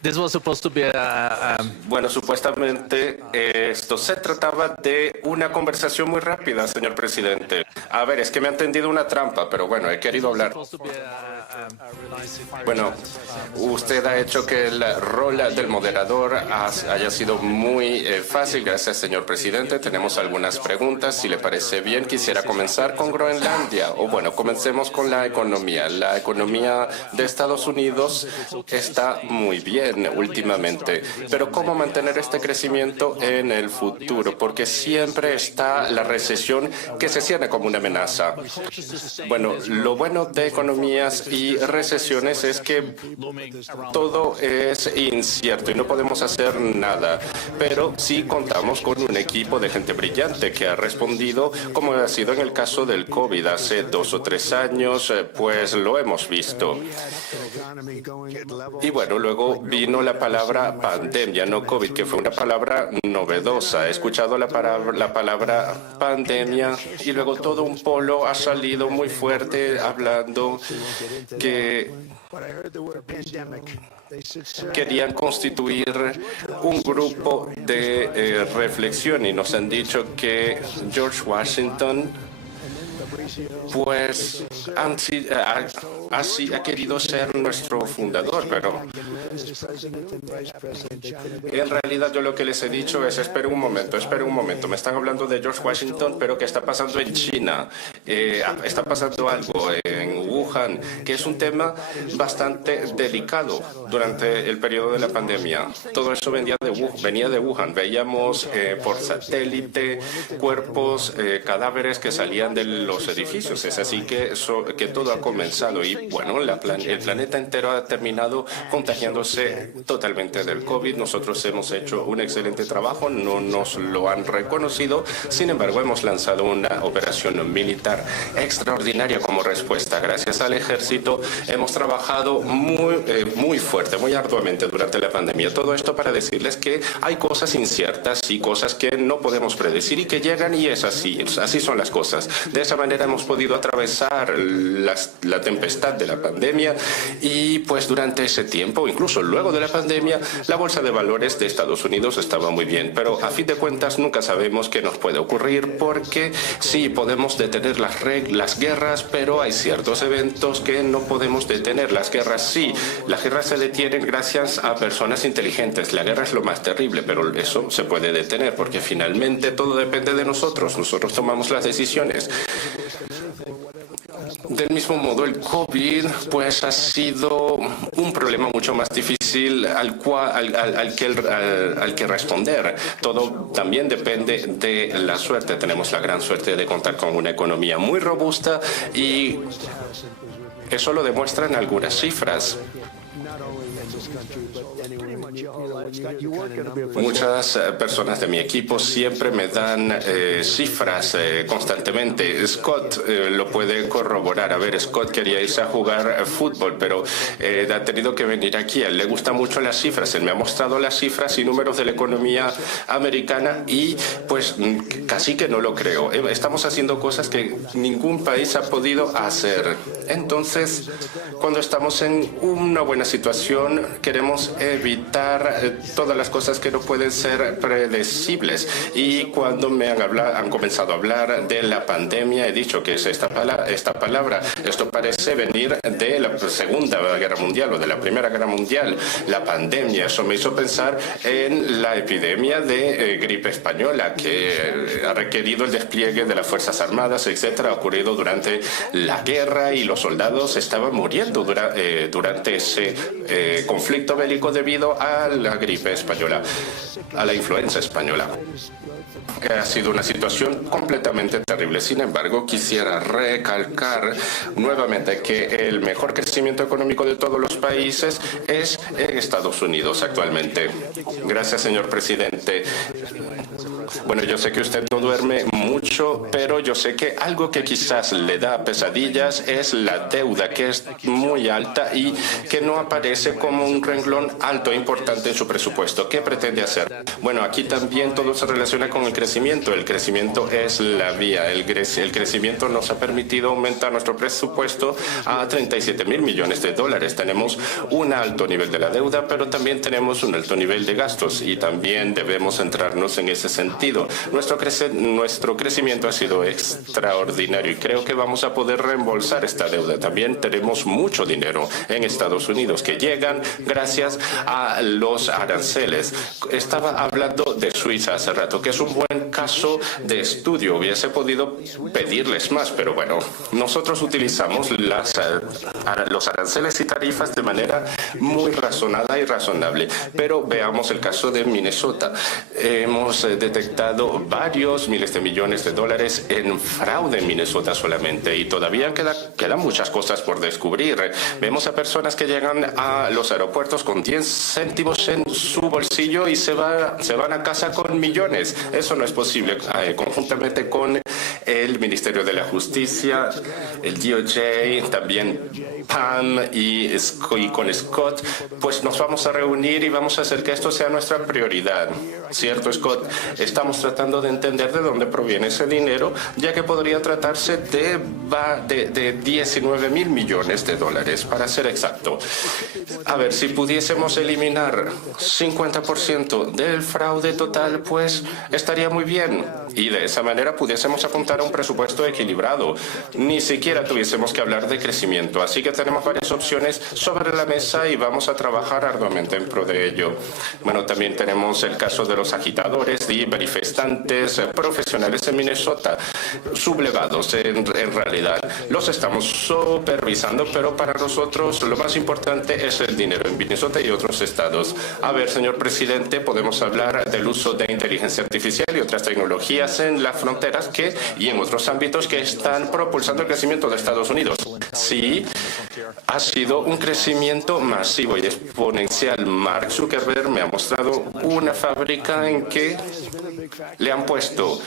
This was supposed to be Bueno, supuestamente esto se trataba de una conversación muy rápida, señor presidente. A ver, es que me han tendido una trampa, pero bueno, he querido hablar. Bueno, usted ha hecho que el rol del moderador haya sido muy fácil. Gracias, señor presidente. Tenemos algunas preguntas. Si le parece bien, quisiera comenzar con Groenlandia. O bueno, comencemos con la economía. La economía de Estados Unidos está muy bien últimamente. Pero ¿cómo mantener este crecimiento en el futuro, porque siempre está la recesión que se cierne como una amenaza. Bueno, lo bueno de economías y recesiones es que todo es incierto y no podemos hacer nada, pero sí contamos con un equipo de gente brillante que ha respondido, como ha sido en el caso del COVID hace 2 o 3 años, pues lo hemos visto. Y bueno, luego vino la palabra pandemia, no COVID, que fue una palabra novedosa. He escuchado la palabra pandemia y luego todo un polo ha salido muy fuerte hablando que querían constituir un grupo de reflexión y nos han dicho que George Washington pues ha querido ser nuestro fundador, pero en realidad yo lo que les he dicho es esperen un momento, me están hablando de George Washington, pero ¿qué está pasando en China? Está pasando algo en Wuhan, que es un tema bastante delicado durante el periodo de la pandemia. Todo eso venía de Wuhan. Veíamos por satélite cuerpos, cadáveres que salían de los edificios. Es así que todo ha comenzado y bueno, el planeta entero ha terminado contagiándose totalmente del COVID. Nosotros hemos hecho un excelente trabajo, no nos lo han reconocido. Sin embargo, hemos lanzado una operación militar extraordinaria como respuesta. Gracias al ejército hemos trabajado muy fuerte, muy arduamente durante la pandemia. Todo esto para decirles que hay cosas inciertas y cosas que no podemos predecir y que llegan y es así son las cosas. De esa manera hemos podido atravesar la tempestad de la pandemia y pues durante ese tiempo, incluso luego de la pandemia, la bolsa de valores de Estados Unidos estaba muy bien, pero a fin de cuentas nunca sabemos qué nos puede ocurrir porque sí podemos detener las guerras, pero hay ciertos eventos que no podemos detener. Las guerras se detienen gracias a personas inteligentes. La guerra es lo más terrible, pero eso se puede detener porque finalmente todo depende de nosotros. Nosotros tomamos las decisiones. Del mismo modo, el COVID pues ha sido un problema mucho más difícil al que responder. Todo también depende de la suerte. Tenemos la gran suerte de contar con una economía muy robusta y eso lo demuestran algunas cifras. Muchas personas de mi equipo siempre me dan cifras constantemente. Scott lo puede corroborar. A ver, Scott quería irse a jugar fútbol, pero ha tenido que venir aquí. A él le gustan mucho las cifras. Él me ha mostrado las cifras y números de la economía americana y pues casi que no lo creo. Estamos haciendo cosas que ningún país ha podido hacer. Entonces, cuando estamos en una buena situación, queremos evitar todas las cosas que no pueden ser predecibles. Y cuando me han comenzado a hablar de la pandemia, he dicho que es esta palabra. Esto parece venir de la Segunda Guerra Mundial o de la Primera Guerra Mundial. La pandemia, eso me hizo pensar en la epidemia de gripe española que ha requerido el despliegue de las Fuerzas Armadas, etcétera. Ha ocurrido durante la guerra y los soldados estaban muriendo durante ese conflicto bélico debido a la gripe española, a la influenza española. Ha sido una situación completamente terrible. Sin embargo, quisiera recalcar nuevamente que el mejor crecimiento económico de todos los países es en Estados Unidos actualmente. Gracias, señor presidente. Bueno, yo sé que usted no duerme mucho, pero yo sé que algo que quizás le da pesadillas es la deuda, que es muy alta y que no aparece como un renglón alto e importante en su presupuesto. ¿Qué pretende hacer? Bueno, aquí también todo se relaciona con el crecimiento. El crecimiento es la vía. El crecimiento nos ha permitido aumentar nuestro presupuesto a 37.000 millones de dólares. Tenemos un alto nivel de la deuda, pero también tenemos un alto nivel de gastos y también debemos centrarnos en ese sentido. sentido. Nuestro crecimiento ha sido extraordinario y creo que vamos a poder reembolsar esta deuda. También tenemos mucho dinero en Estados Unidos que llegan gracias a los aranceles. Estaba hablando de Suiza hace rato, que es un buen caso de estudio. Hubiese podido pedirles más, pero bueno, nosotros utilizamos los aranceles y tarifas de manera muy razonada y razonable. Pero veamos el caso de Minnesota. Hemos detectado varios miles de millones de dólares en fraude en Minnesota solamente y todavía quedan muchas cosas por descubrir. Vemos a personas que llegan a los aeropuertos con 10 céntimos en su bolsillo y se van a casa con millones. Eso no es posible. Conjuntamente con el Ministerio de la Justicia, el DOJ, también Pam y con Scott, pues nos vamos a reunir y vamos a hacer que esto sea nuestra prioridad. ¿Cierto, Scott? Estamos tratando de entender de dónde proviene ese dinero, ya que podría tratarse de 19 mil millones de dólares, para ser exacto. A ver, si pudiésemos eliminar 50% del fraude total, pues estaría muy bien. Y de esa manera pudiésemos apuntar a un presupuesto equilibrado. Ni siquiera tuviésemos que hablar de crecimiento. Así que tenemos varias opciones sobre la mesa y vamos a trabajar arduamente en pro de ello. Bueno, también tenemos el caso de los agitadores y manifestantes profesionales en Minnesota, sublevados en realidad. Los estamos supervisando, pero para nosotros lo más importante es el dinero en Minnesota y otros estados. A ver, señor presidente, podemos hablar del uso de inteligencia artificial y otras tecnologías en las fronteras y en otros ámbitos que están propulsando el crecimiento de Estados Unidos. Sí, ha sido un crecimiento masivo y exponencial. Mark Zuckerberg me ha mostrado una fábrica en que le han puesto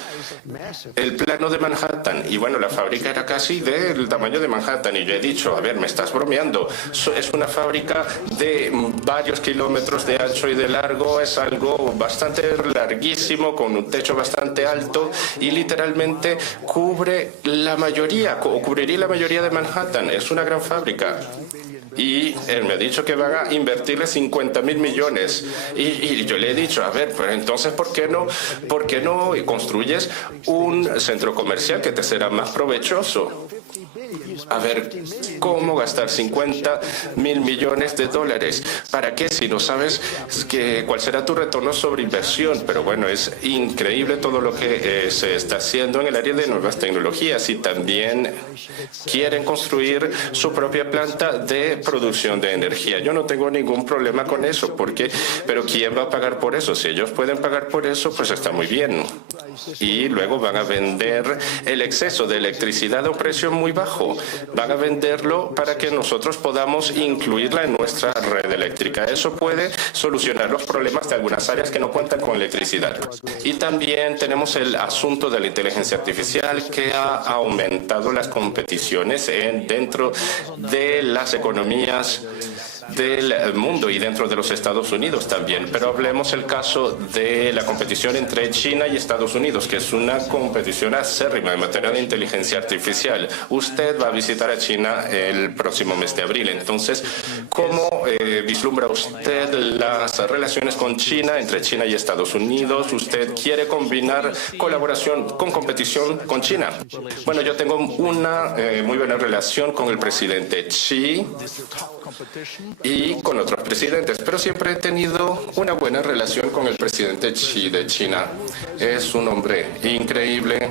el plano de Manhattan y bueno, la fábrica era casi del tamaño de Manhattan y yo he dicho, a ver, me estás bromeando. Es una fábrica de varios kilómetros de ancho y de largo, es algo bastante larguísimo con un techo bastante alto y literalmente cubriría la mayoría de Manhattan. Es una gran fábrica. Y él me ha dicho que van a invertirle 50 mil millones. Y yo le he dicho, a ver, pero entonces, ¿por qué no construyes un centro comercial que te será más provechoso? A ver, ¿cómo gastar 50 mil millones de dólares? ¿Para qué? Si no sabes cuál será tu retorno sobre inversión. Pero bueno, es increíble todo lo que se está haciendo en el área de nuevas tecnologías y también quieren construir su propia planta de producción de energía. Yo no tengo ningún problema con eso, pero ¿quién va a pagar por eso? Si ellos pueden pagar por eso, pues está muy bien. Y luego van a vender el exceso de electricidad a un precio muy bajo. Van a venderlo para que nosotros podamos incluirla en nuestra red eléctrica. Eso puede solucionar los problemas de algunas áreas que no cuentan con electricidad. Y también tenemos el asunto de la inteligencia artificial que ha aumentado las competiciones dentro de las economías del mundo y dentro de los Estados Unidos también. Pero hablemos el caso de la competición entre China y Estados Unidos, que es una competición acérrima en materia de inteligencia artificial. Usted va a visitar a China el próximo mes de abril. Entonces, ¿cómo vislumbra usted las relaciones con China, entre China y Estados Unidos? ¿Usted quiere combinar colaboración con competición con China? Bueno, yo tengo una muy buena relación con el presidente Xi y con otros presidentes, pero siempre he tenido una buena relación con el presidente Xi de China. Es un hombre increíble.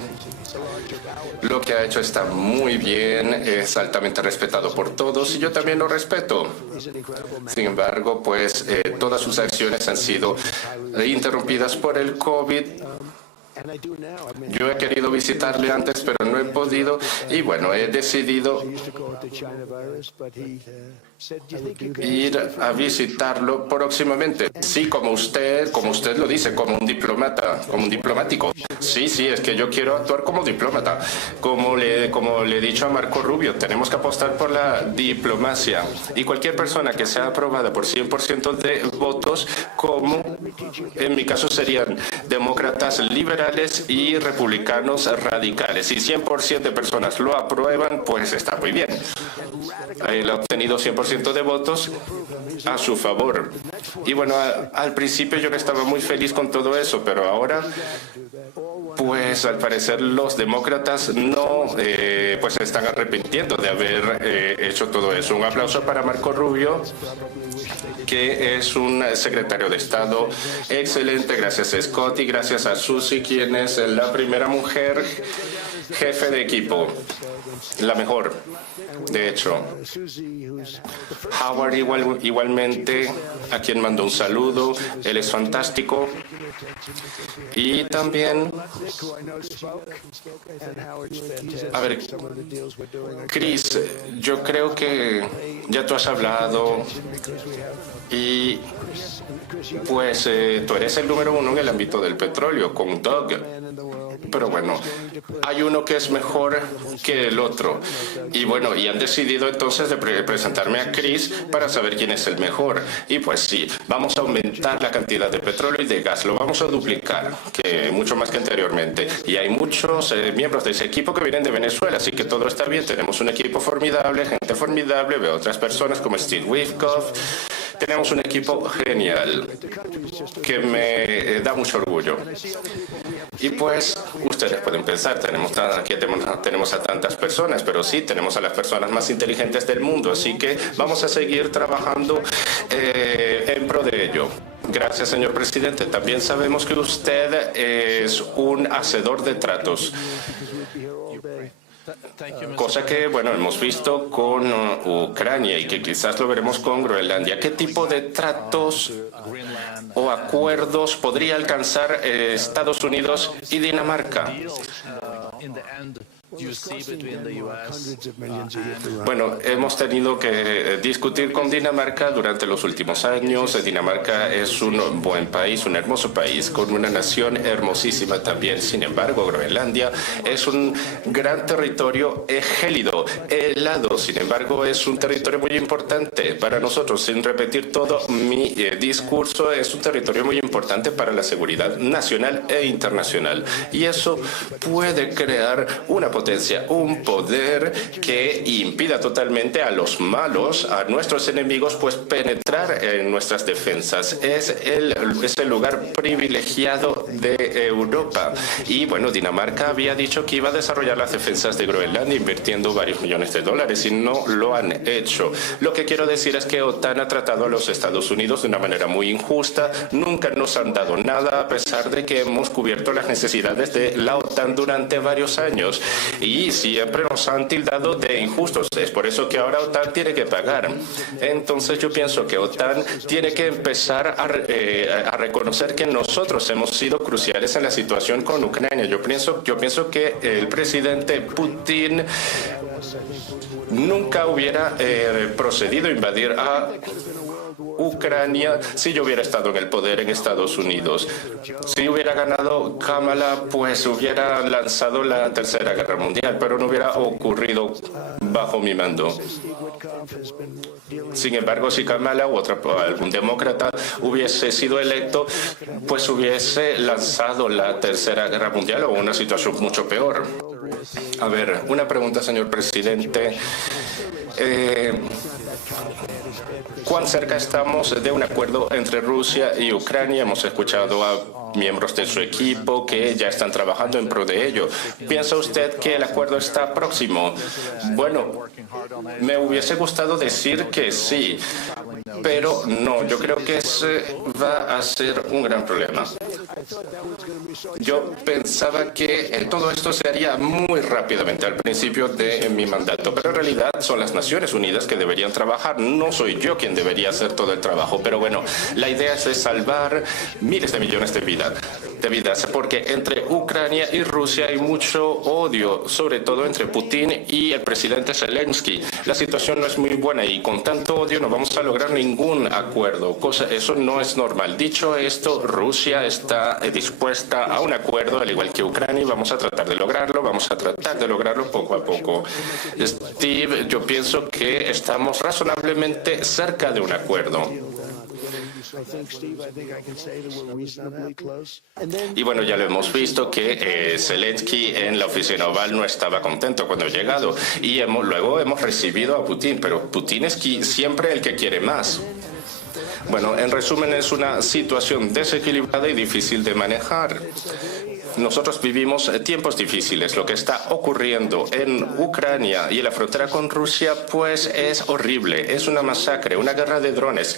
Lo que ha hecho está muy bien, es altamente respetado por todos y yo también lo respeto. Sin embargo, pues todas sus acciones han sido interrumpidas por el COVID. Yo he querido visitarle antes, pero no he podido y bueno, he decidido ir a visitarlo próximamente. Sí, como usted lo dice, como un diplomático. Sí, es que yo quiero actuar como diplomata. Como le he dicho a Marco Rubio, tenemos que apostar por la diplomacia. Y cualquier persona que sea aprobada por 100% de votos, como en mi caso serían demócratas liberales y republicanos radicales. Si 100% de personas lo aprueban, pues está muy bien. Él ha obtenido 100% de votos a su favor. Y bueno, al principio yo estaba muy feliz con todo eso, pero ahora pues al parecer los demócratas no pues se están arrepintiendo de haber hecho todo eso. Un aplauso para Marco Rubio, que es un secretario de Estado excelente, gracias a Scott y gracias a Susie, quien es la primera mujer jefe de equipo, la mejor, de hecho. Howard igualmente, a quien mando un saludo, él es fantástico. Y también, a ver, Chris, yo creo que ya tú has hablado y pues tú eres el número uno en el ámbito del petróleo con Doug. Pero bueno, hay uno que es mejor que el otro. Y bueno, y han decidido entonces de presentarme a Chris para saber quién es el mejor. Y pues sí, vamos a aumentar la cantidad de petróleo y de gas. Lo vamos a duplicar, que mucho más que anteriormente. Y hay muchos miembros de ese equipo que vienen de Venezuela, así que todo está bien. Tenemos un equipo formidable, gente formidable. Veo otras personas como Steve Witkoff. Tenemos un equipo genial que me da mucho orgullo. Y pues ustedes pueden pensar, aquí tenemos a tantas personas, pero sí, tenemos a las personas más inteligentes del mundo, así que vamos a seguir trabajando en pro de ello. Gracias, señor presidente. También sabemos que usted es un hacedor de tratos. Cosa que, bueno, hemos visto con Ucrania y que quizás lo veremos con Groenlandia. ¿Qué tipo de tratos o acuerdos podría alcanzar Estados Unidos y Dinamarca? Bueno, hemos tenido que discutir con Dinamarca durante los últimos años. Dinamarca es un buen país, un hermoso país, con una nación hermosísima también. Sin embargo, Groenlandia es un gran territorio gélido, helado. Sin embargo, es un territorio muy importante para nosotros. Sin repetir todo mi discurso, es un territorio muy importante para la seguridad nacional e internacional. Y eso puede crear una potencia, un poder que impida totalmente a los malos, a nuestros enemigos, pues penetrar en nuestras defensas. Es el lugar privilegiado de Europa. Y bueno, Dinamarca había dicho que iba a desarrollar las defensas de Groenlandia invirtiendo varios millones de dólares y no lo han hecho. Lo que quiero decir es que OTAN ha tratado a los Estados Unidos de una manera muy injusta. Nunca nos han dado nada, a pesar de que hemos cubierto las necesidades de la OTAN durante varios años. Y siempre nos han tildado de injustos. Es por eso que ahora OTAN tiene que pagar. Entonces yo pienso que OTAN tiene que empezar a reconocer que nosotros hemos sido cruciales en la situación con Ucrania. Yo pienso que el presidente Putin nunca hubiera procedido a invadir a Ucrania si yo hubiera estado en el poder en Estados Unidos. Si hubiera ganado Kamala, pues hubiera lanzado la Tercera Guerra Mundial, pero no hubiera ocurrido bajo mi mando. Sin embargo, si Kamala u algún demócrata hubiese sido electo, pues hubiese lanzado la Tercera Guerra Mundial o una situación mucho peor. A ver, una pregunta, señor presidente. ¿Cuán cerca estamos de un acuerdo entre Rusia y Ucrania? Hemos escuchado a miembros de su equipo que ya están trabajando en pro de ello. ¿Piensa usted que el acuerdo está próximo? Bueno, me hubiese gustado decir que sí, pero no, yo creo que ese va a ser un gran problema. Yo pensaba que todo esto se haría muy rápidamente al principio de mi mandato, pero en realidad son las Naciones Unidas que deberían trabajar. No soy yo quien debería hacer todo el trabajo, pero bueno, la idea es de salvar miles de millones de vidas, porque entre Ucrania y Rusia hay mucho odio, sobre todo entre Putin y el presidente Zelensky. La situación no es muy buena y con tanto odio no vamos a lograr ningún acuerdo. Eso no es normal. Dicho esto, Rusia está dispuesta a un acuerdo, al igual que Ucrania, y vamos a tratar de lograrlo poco a poco. Steve, yo pienso que estamos razonablemente cerca de un acuerdo. Y bueno, ya lo hemos visto que Zelensky en la oficina oval no estaba contento cuando ha llegado y luego hemos recibido a Putin, pero Putin es siempre el que quiere más. Bueno, en resumen, es una situación desequilibrada y difícil de manejar. nosotros vivimos tiempos difíciles. Lo que está ocurriendo en Ucrania y en la frontera con Rusia, pues es horrible. Es una masacre, una guerra de drones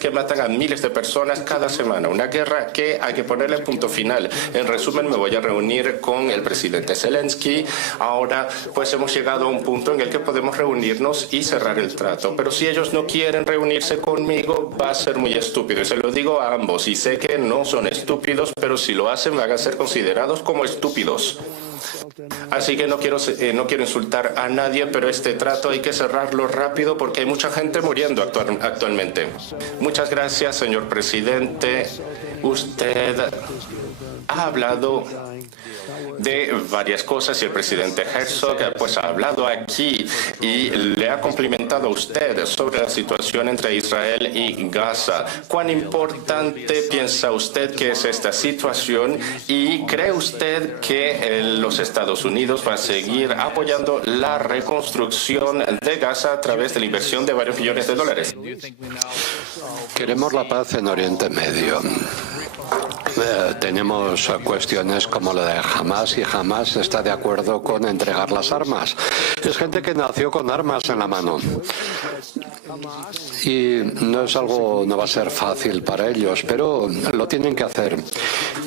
que matan a miles de personas cada semana. Una guerra que hay que ponerle punto final. En resumen, me voy a reunir con el presidente Zelensky. Ahora, pues hemos llegado a un punto en el que podemos reunirnos y cerrar el trato. Pero si ellos no quieren reunirse conmigo, va a ser muy estúpido. Y se lo digo a ambos. Y sé que no son estúpidos, pero si lo hacen van a ser considerados como estúpidos. Así que no quiero insultar a nadie, pero este trato hay que cerrarlo rápido porque hay mucha gente muriendo actualmente. Muchas gracias, señor presidente. Usted ha hablado de varias cosas y el presidente Herzog pues ha hablado aquí y le ha complimentado a usted sobre la situación entre Israel y Gaza. ¿Cuán importante piensa usted que es esta situación y cree usted que los Estados Unidos va a seguir apoyando la reconstrucción de Gaza a través de la inversión de varios millones de dólares? Queremos la paz en Oriente Medio. Tenemos cuestiones como la de Hamas y Hamas está de acuerdo con entregar las armas. Es gente que nació con armas en la mano. Y no va a ser fácil para ellos, pero lo tienen que hacer.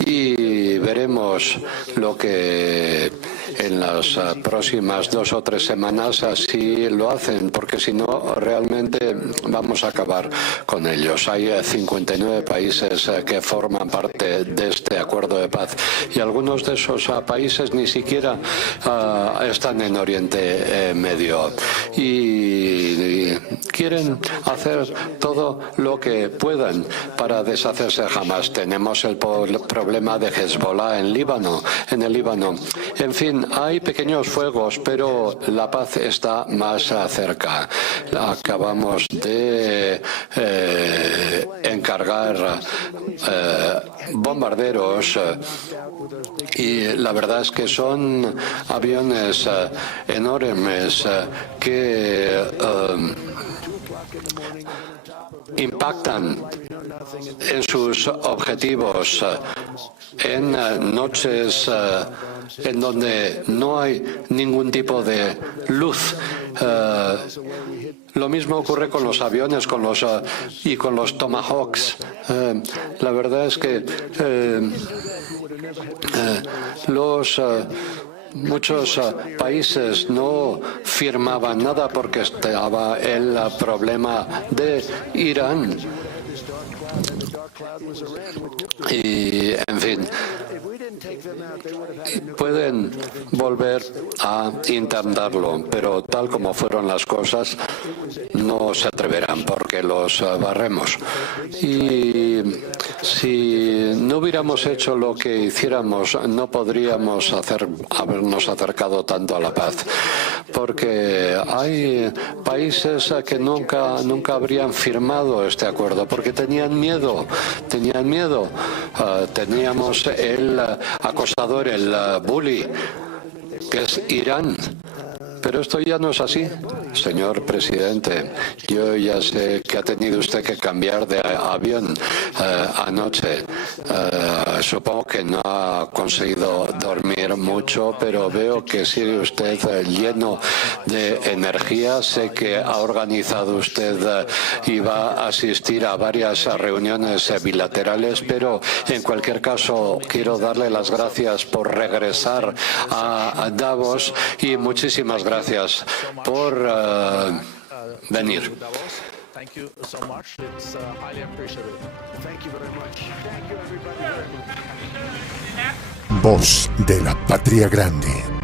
Y veremos lo que en las próximas 2 o 3 semanas así lo hacen, porque si no, realmente vamos a acabar con ellos. Hay 59 países que forman parte de este acuerdo de paz y algunos de esos países ni siquiera están en Oriente Medio y quieren hacer todo lo que puedan para deshacerse jamás. Tenemos el problema de Hezbollah en el Líbano. En fin, hay pequeños fuegos, pero la paz está más cerca. Acabamos de encargar bombarderos y la verdad es que son aviones enormes que impactan en sus objetivos en noches en donde no hay ningún tipo de luz. Lo mismo ocurre con los aviones y con los Tomahawks. La verdad es que muchos países no firmaban nada porque estaba el problema de Irán. Y, en fin, pueden volver a intentarlo, pero tal como fueron las cosas, no se atreverán porque los barremos. Y si no hubiéramos hecho lo que hiciéramos, no podríamos habernos acercado tanto a la paz, porque hay países que nunca habrían firmado este acuerdo porque tenían miedo. Teníamos el acosador, el bully, que es Irán. Pero esto ya no es así, señor presidente. Yo ya sé que ha tenido usted que cambiar de avión anoche. Supongo que no ha conseguido dormir mucho, pero veo que sigue usted lleno de energía. Sé que ha organizado usted y va a asistir a varias reuniones bilaterales, pero en cualquier caso quiero darle las gracias por regresar a Davos y muchísimas gracias por venir. Voz de la Patria Grande.